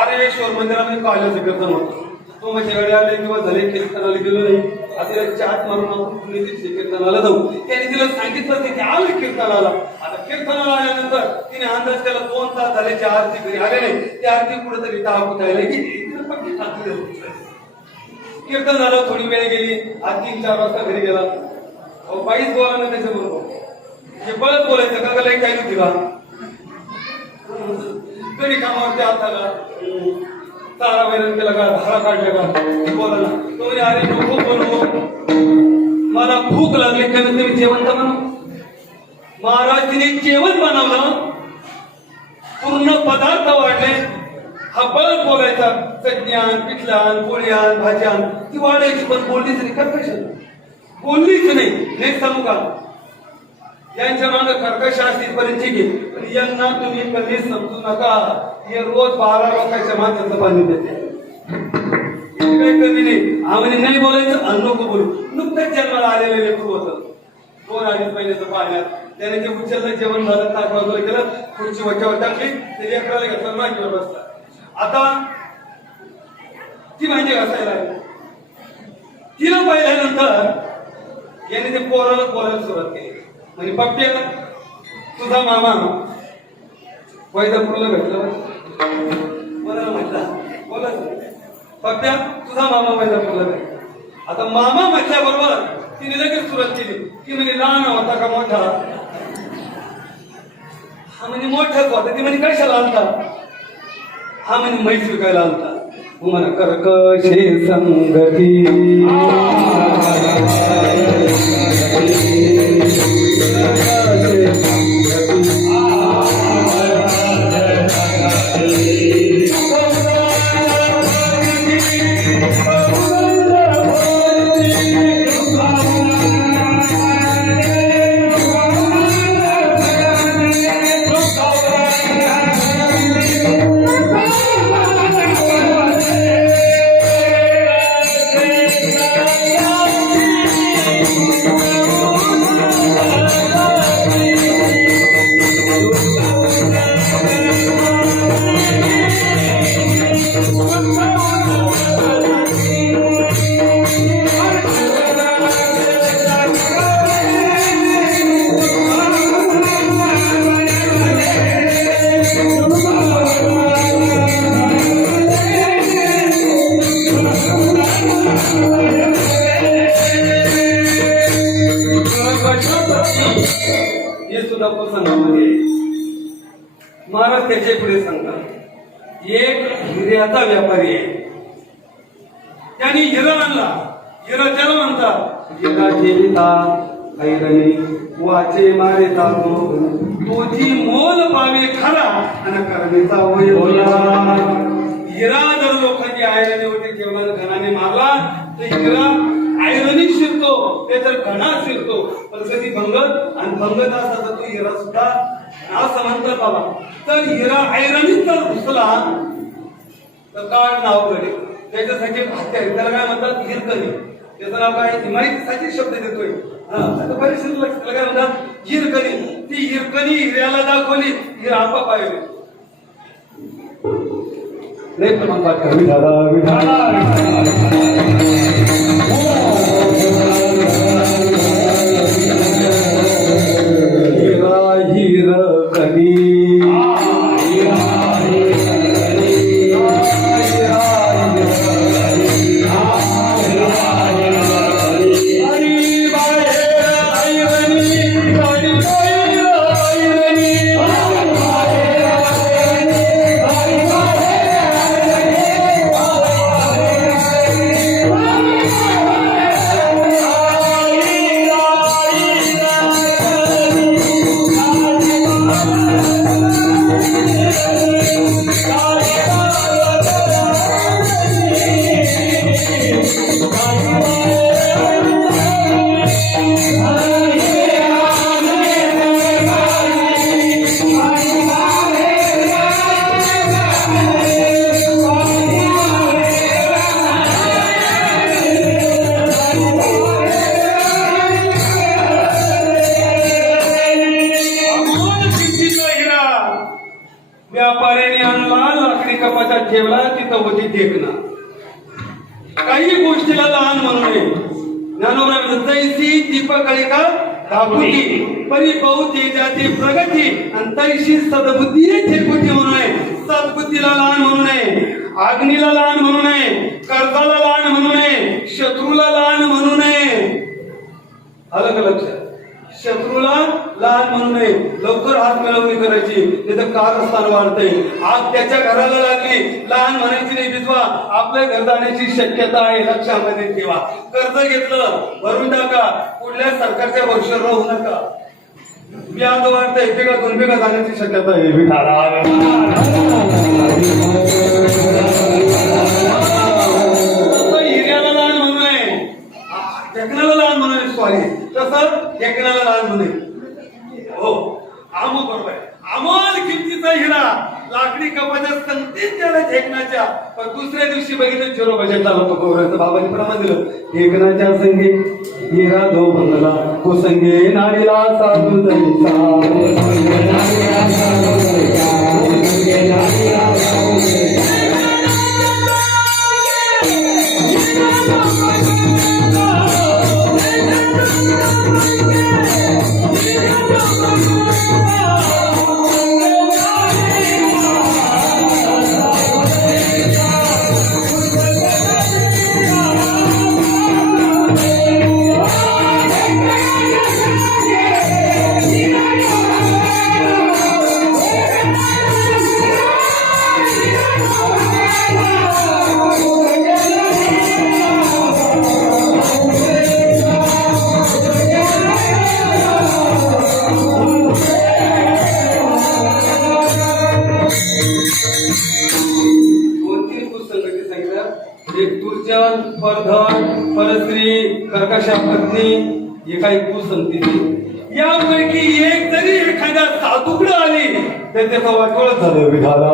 आर्येश्वर मंदिरामध्ये काल्याचं कीर्तन होतं. तो माझ्या वेळे आले दिवस झाले कीर्तनाला गेलो नाही. आता चाट मारून आपण पुणे कीर्तनाला जाऊ. त्याने तिला सांगितलं की आलं कीर्तनाला. आता कीर्तनाला आल्यानंतर तिने अंदाज केला 2 तास झाले त्या आरती घरी आले नाही. त्या आरती कुठेतरी दहा कुठायला गेली. पक्की कीर्तन झालं थोडी वेळ गेली. आज 3-4 वाजता घरी गेला. बाईच बोला ना त्याच्याबरोबर बळत बोलायचं का काही काही नव्हती का कधी कामावरती आता का तारा वैरण केला का धारा काढल्या का बोला ना. तो म्हणजे अरे नको बोलू मला भूक लागली कमीत कमी जेवण तर बनव. महाराज तिने जेवण बनवलं पूर्ण पदार्थ वाढले. हा बळत बोलायचा चटण्यान पिठल्यान पोळ्यान भाज्यान ती वाढायची पण बोललीच नाही. कर्कश बोललीच नाही सांगू का यांच्या मागे कर्कश असतीपर्यंत ठीक आहे पण यांना तुम्ही कधी समजू नका. हे रोज 12 लोकांच्या माणसाचं पाणी देते काही कमी नाही. आम्ही नाही बोलायचं आणि नको बोलू. नुकतंच जन्माला आलेलं लेकरू होतं 2-2.5 महिन्याचं पाण्यात. त्याने ते उचललं जेवण झालं ताक बाजूला केलं खुर्ची वच्यावर टाकली ते लेकराला घेतलं मागीवर बसला. आता ती म्हणजे घासायला तिला पाहिल्यानंतर याने ते पोराला बोलायला सुरुवात केली. म्हणजे पप्प्या तुझा मामा वैजापूरला भेटला बोलायला म्हटलं बोला पप्प्या तुझा मामा वैजापूरला भेटला. आता मामा म्हटल्याबरोबर तिने लगेच सुरुवात केली की म्हणजे लहान होता का मोठा. हा म्हणजे मोठाच होता. ती म्हणजे कशाला आलता. हा म्हणजे म्हैस विकायला आलता. मन कर्कशे संगती हे सुद्धा प्रसंगामध्ये महाराज त्याच्या पुढे सांगतात. एक हिऱ्याचा व्यापारी आहे. त्याने हिरा आणला. हिरा त्याला म्हणतात हिरा जेविता ऐरणी वाचे मारे तातो तुझी मोल पावे खरा आणि करणेचा वय बोला. हिरा जर लोकांची ऐरणी होते केवळ घनाने मारला तर हिरा ऐरणी शिरतो ते तर घणा शिरतो. पण कधी भंगत आणि भंगत असता तर तो हिरा सुद्धा असं म्हणतात बाबा. तर हिरा ऐरणीत जर घुसला तर काळ नाव घडे. त्याच्यासाठी हत्या त्याला काय म्हणतात हिरकणी. त्याचं नाव काय माहितीसाठी शब्द देतोय. आता परिस्थिती त्याला काय म्हणतात हिरकणी. ती हिरकणी हिऱ्याला दाखवली हिरा आपा पाहिजे नाही पण मग ठेवला तिथं होती देखणं. काही गोष्टीला लहान म्हणू नये. ज्ञानोबा तैसी दीपकळिका दाखवती परी बहु तेजाची प्रगती आणि तैशी सद्बुद्धी ठेकुती म्हणू नये. सद्बुद्धीला लहान म्हणू नये, अग्नीला लहान म्हणू नये, कर्जाला लहान म्हणू नये, शत्रूला लहान म्हणू नये. आलं का लक्षात? शत्रूला लहान म्हणू नये. लवकर हात मिळवणी करायची, नाही तर कारस्थान वाढतंय. आग त्याच्या घराला लागली, लहान म्हणायची नाही. विधवा आपल्या घर जाण्याची शक्यता आहे, लक्षामध्ये ठेवा. कर्ज घेतलं भरून टाका, कुठल्या सरकारच्या भरोश्यावर राहू नका. व्याज वाढतंय, एकेका दोन बेगा जाण्याची शक्यता आहे. हिऱ्याला लहान म्हणू नये, ढेकणाला लहान म्हणू नये. सॉरी, तसं ढेकणाला लहान म्हणू नये. हो, आमो बरोबर आहे. अमोल किमतीचा हिरा लाकडी कपाच्या संगतीत त्याला ढेकणाच्या. पण दुसऱ्या दिवशी बघितलं झिरो बजेट आला तो गौरवाचं. बाबांनी प्रमाण दिलं. ढेकणाच्या संगे हिरा जो बनला तो संगे नारीला साधू परधन परस्त्री कर्कशा पत्नी हे काही कुसंगती. यापैकी एक जरी एखाद्या साधूकडे आली तर त्याचा वाटोळच झालं. विधाला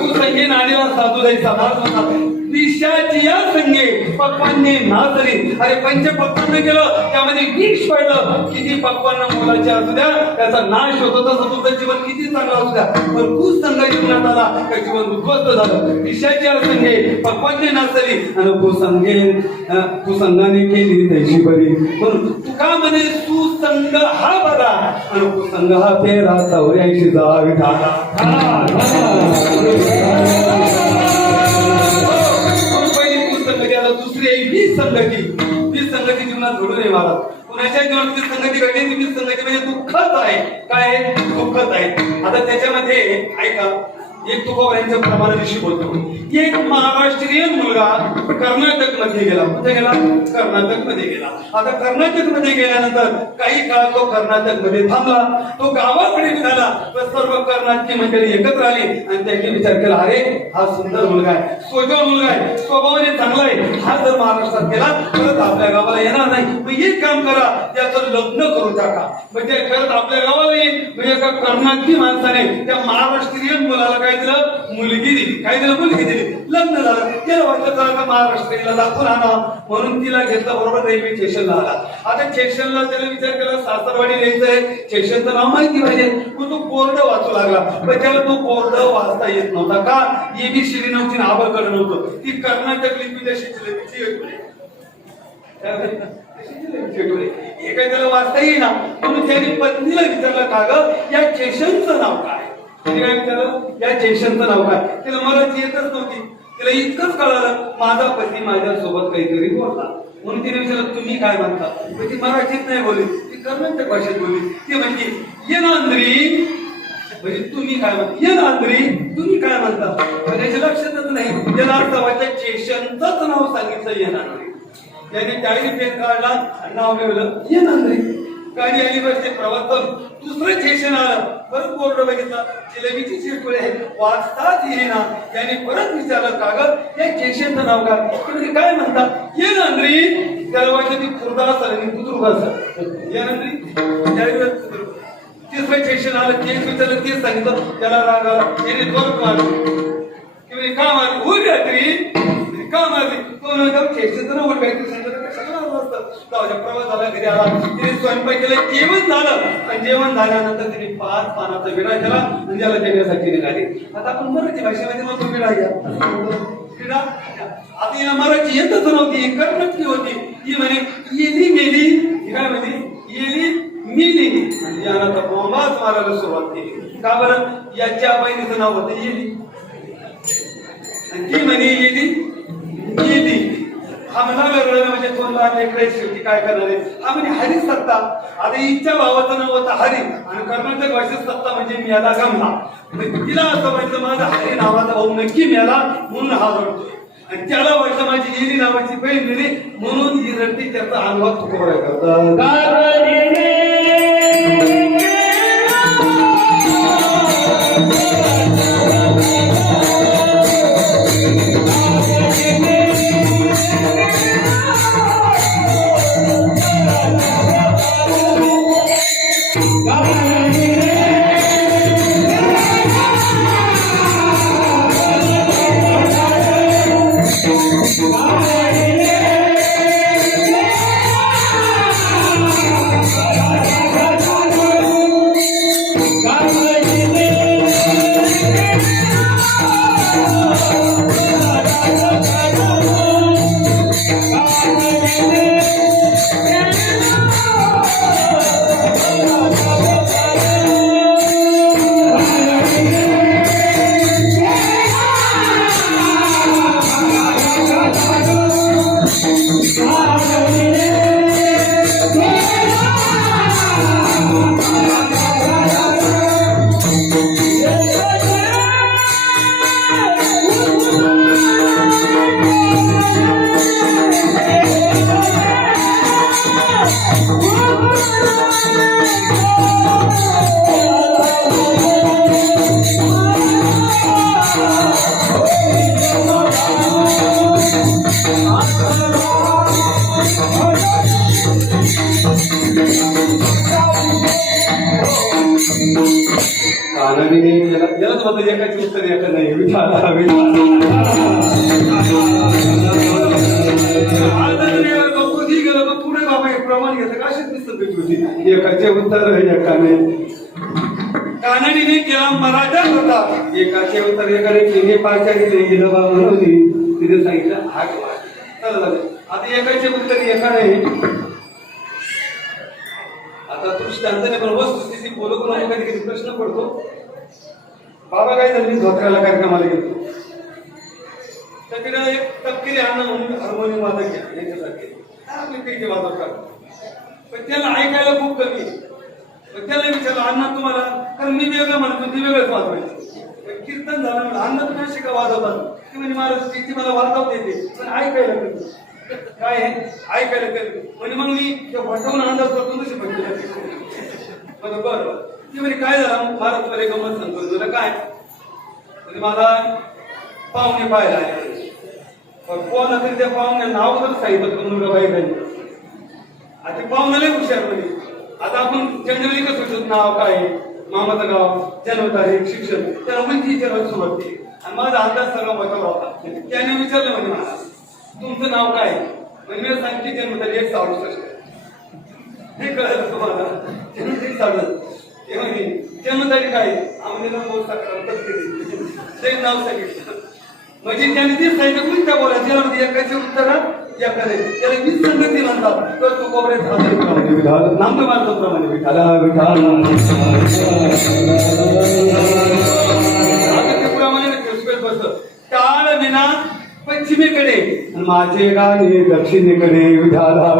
कुसंगी नारीला साधू द्यायचा भाग होता. दिशाची या संगे पक्वांनी नाचली. अरे पंचपक्वांना गेलं, त्यामध्ये विष पडलं. किती पक्वांना मुलाचे असू द्या, त्याचा नाश होतो. तसं तुझं जीवन किती चांगलं असू द्या, पण कुसंग जीवनात आला तर जीवन उद्ध्वस्त झालं. दिशाची या संगे पक्वांनी नाचली आणि कुसंगाने केली त्याची बरी. म्हणून तुका म्हणे सुसंग हा बरा आणि कुसंग हा फेरा 84 जावी ठाणा. संगती जीवनात घडू नये महाराज. कुणाच्या जीवनात संगती घडली ती संगती म्हणजे दुःखच आहे. काय दुःखच आहे. आता त्याच्यामध्ये ऐका, एक तुकोबांच्या प्रमाणाविषयी बोलतो. एक महाराष्ट्रीयन मुलगा कर्नाटक मध्ये गेला. कुठे गेला? कर्नाटक मध्ये गेला. आता कर्नाटक मध्ये गेल्यानंतर काही काळ तो कर्नाटक मध्ये थांबला. तो गावाकडे निघाला तर सर्व कर्नाटकी मंडळी एकत्र आली आणि त्यांनी विचार केला, अरे हा सुंदर मुलगा आहे, सोजवळ मुलगा आहे, स्वभावाने चांगला आहे. हा जर महाराष्ट्रात गेला परत आपल्या गावाला येणार नाही. मग एक काम करा, त्याचं लग्न करून टाका. म्हणजे परत आपल्या गावाला येईल. म्हणजे एका कर्नाटकी माणसाने त्या महाराष्ट्रीयन मुलाला काय दिलं? मुलगी दिली. काय दिलं? मुलगी दिली. लग्न झालं. त्याला वाटलं तर महाराष्ट्रीयला दाखवून आणा, म्हणून तिला घेतलं. बरोबर रेल्वे स्टेशनला आला. आता स्टेशनला त्याला विचार केला सासरवाडी द्यायचंय, स्टेशनचं नाव माहिती पाहिजे. पण तो बोर्ड वाचू लागला. पण त्याला तो बोर्ड वाचता येत नव्हता. का? एबीसीडी नव्हती, आबकडे नव्हतं. ती कर्नाटक लिपी शिकली. हे काही त्याला वाचता येईना. म्हणून त्याने पत्नीला विचारलं, का ग या स्टेशनचं नाव काय? काय विचारलं, या स्टेशनचं नाव काय? तिला मराठी येतच नव्हती. तिला इतकंच कळालं, माझा पती माझ्यासोबत काहीतरी बोलला. म्हणून तिने विचारलं, तुम्ही काय म्हणता? ती मराठीत नाही बोलली, ती कर्नाटक भाषेत बोलली. ती म्हणजे येनांद्री, म्हणजे तुम्ही काय म्हणता? येनांद्री तुम्ही काय म्हणता? त्याच्या लक्षातच नाही. त्याला अर्थाच्या स्टेशनचंच नाव सांगितलं, येनांद्री. त्याने डायरी पेन काढला आणि नाव लिहिलं येनांद्री. गाडी आली बसते प्रवर्तन. दुसरं स्टेशन आलं. परत बोर्ड बघितला, जिलेबीची चिरकुळे वाचताच येईना. त्याने परत विचारलं, कागद या स्टेशनचं नाव काय? म्हणजे काय म्हणतात? येनांद्री. त्याला वाटलं ती खुर्दा असेल आणि बुद्रुक असेल. येनांद्री तिसरं स्टेशन आलं. तेच विचारलं, तेच सांगितलं. त्याला राग आला. त्याने परत मारली. का मारली? उल रात्री का मारली? तो स्टेशनचं नाव काहीतरी सांगितलं. कशाला असतं? प्रवास झाला घरी आला, तिने स्वयंपाक केला, जेवण झालं आणि जेवण झाल्यानंतर तिने 5 पानाचा विडा केला आणि त्याला देण्यासाठी निघाली. आता आपण मराठी भाषेमध्ये मग विडा घ्या विडा. आता हिला मराठी येतच नव्हती, कर्णकी होती. ही म्हणे येली मेली, ही काय म्हणे येली मेली, म्हणजे याला तर बोंबाच मारायला सुरुवात केली. का बरं? याच्या बहिणीचं नाव होतं येली आणि ती म्हणे येली मेली. हा म्हणाला रडणं म्हणजे तोंडला लेकराची शेवटी काय करणार आहे. हा म्हणजे हरी सत्ता. आता हिच्या भावाचं नाव होतं हरी आणि कर्नाटक भाषेत सत्ता म्हणजे मेला गमला. तिला असं म्हटलं माझा हरी नावाचा भाऊ नक्की मेला म्हणून हा रडतोय आणि त्याला वाटलं माझी येली नावाची बहीण मेली म्हणून ही रडती. त्याचा अनुभव तुकोबरा करतात. एकाची उत्तर एका नाही गेलं मग पुढे बाबा एक प्रमाण घेतलं का अशीच दिसत विकृती. एकाचे उत्तर एकाने कानडीने केला मराठा होता. एकाचे उत्तर एकाने केले पाचारी गेलं बाबा म्हणून तिथे सांगितलं हा चला. आता एकाचे उत्तर एकाने आता दृष्टांताने पण वस्तुस्थिती बोलत नाही. कधी कधी प्रश्न पडतो बाबा काय झालं. मी धोत्र्याला कार्यक्रमाला गेलो तर तिला एक तपकिरी अण्णा म्हणून हार्मोनियम वादक घ्या याच्यासारखे आपले काही वादक पण त्याला ऐकायला खूप कमी. त्याला विचारलं अण्णा तुम्हाला, कारण मी वेगळं म्हणतो ती वेगळंच वाजवायची. कीर्तन झालं म्हणजे अण्णा तुम्ही अशी का वाजवतात. ती म्हणजे मला वाजवता येते पण ऐकायला कमी. काय आहे ऐकायला कमी म्हणजे मग मी वाटवून अंदाज करतो तशी म्हणते बरं. ती म्हणजे काय झालं महाराज मध्ये गमत सांगतो तुला काय म्हणजे मला पाहुणे पाहायला आले. कोण असेल त्या पाहुण्या नाव जर सांगितलं मुलगा बाहेर आता पाहुण्याला हुशार म्हणजे. आता आपण जनरली कसं होतो नाव काय मामाचं गाव जन्मतारीख शिक्षण त्याला माहिती विचारायला सुरुवात केली आणि माझा अंदाज सगळा बचावला होता. त्याने विचारलं म्हणजे मला तुमचं नाव काय म्हणजे मी सांगितली जन्मतारीख 167 हे कळालं तुम्हाला जन्मतारीख 67 जन्मतारीख काय आम्हाला बहुत ते नाव सांगितलं म्हणजे त्याने ते सांगितलं मी त्या बोलायचं एकाचे उत्तर एखादे त्याला 20 संगती म्हणतात तर तो कोबरे नाम मारतो काळ विना पश्चिमेकडे माझे गाणे दक्षिणेकडे विठाला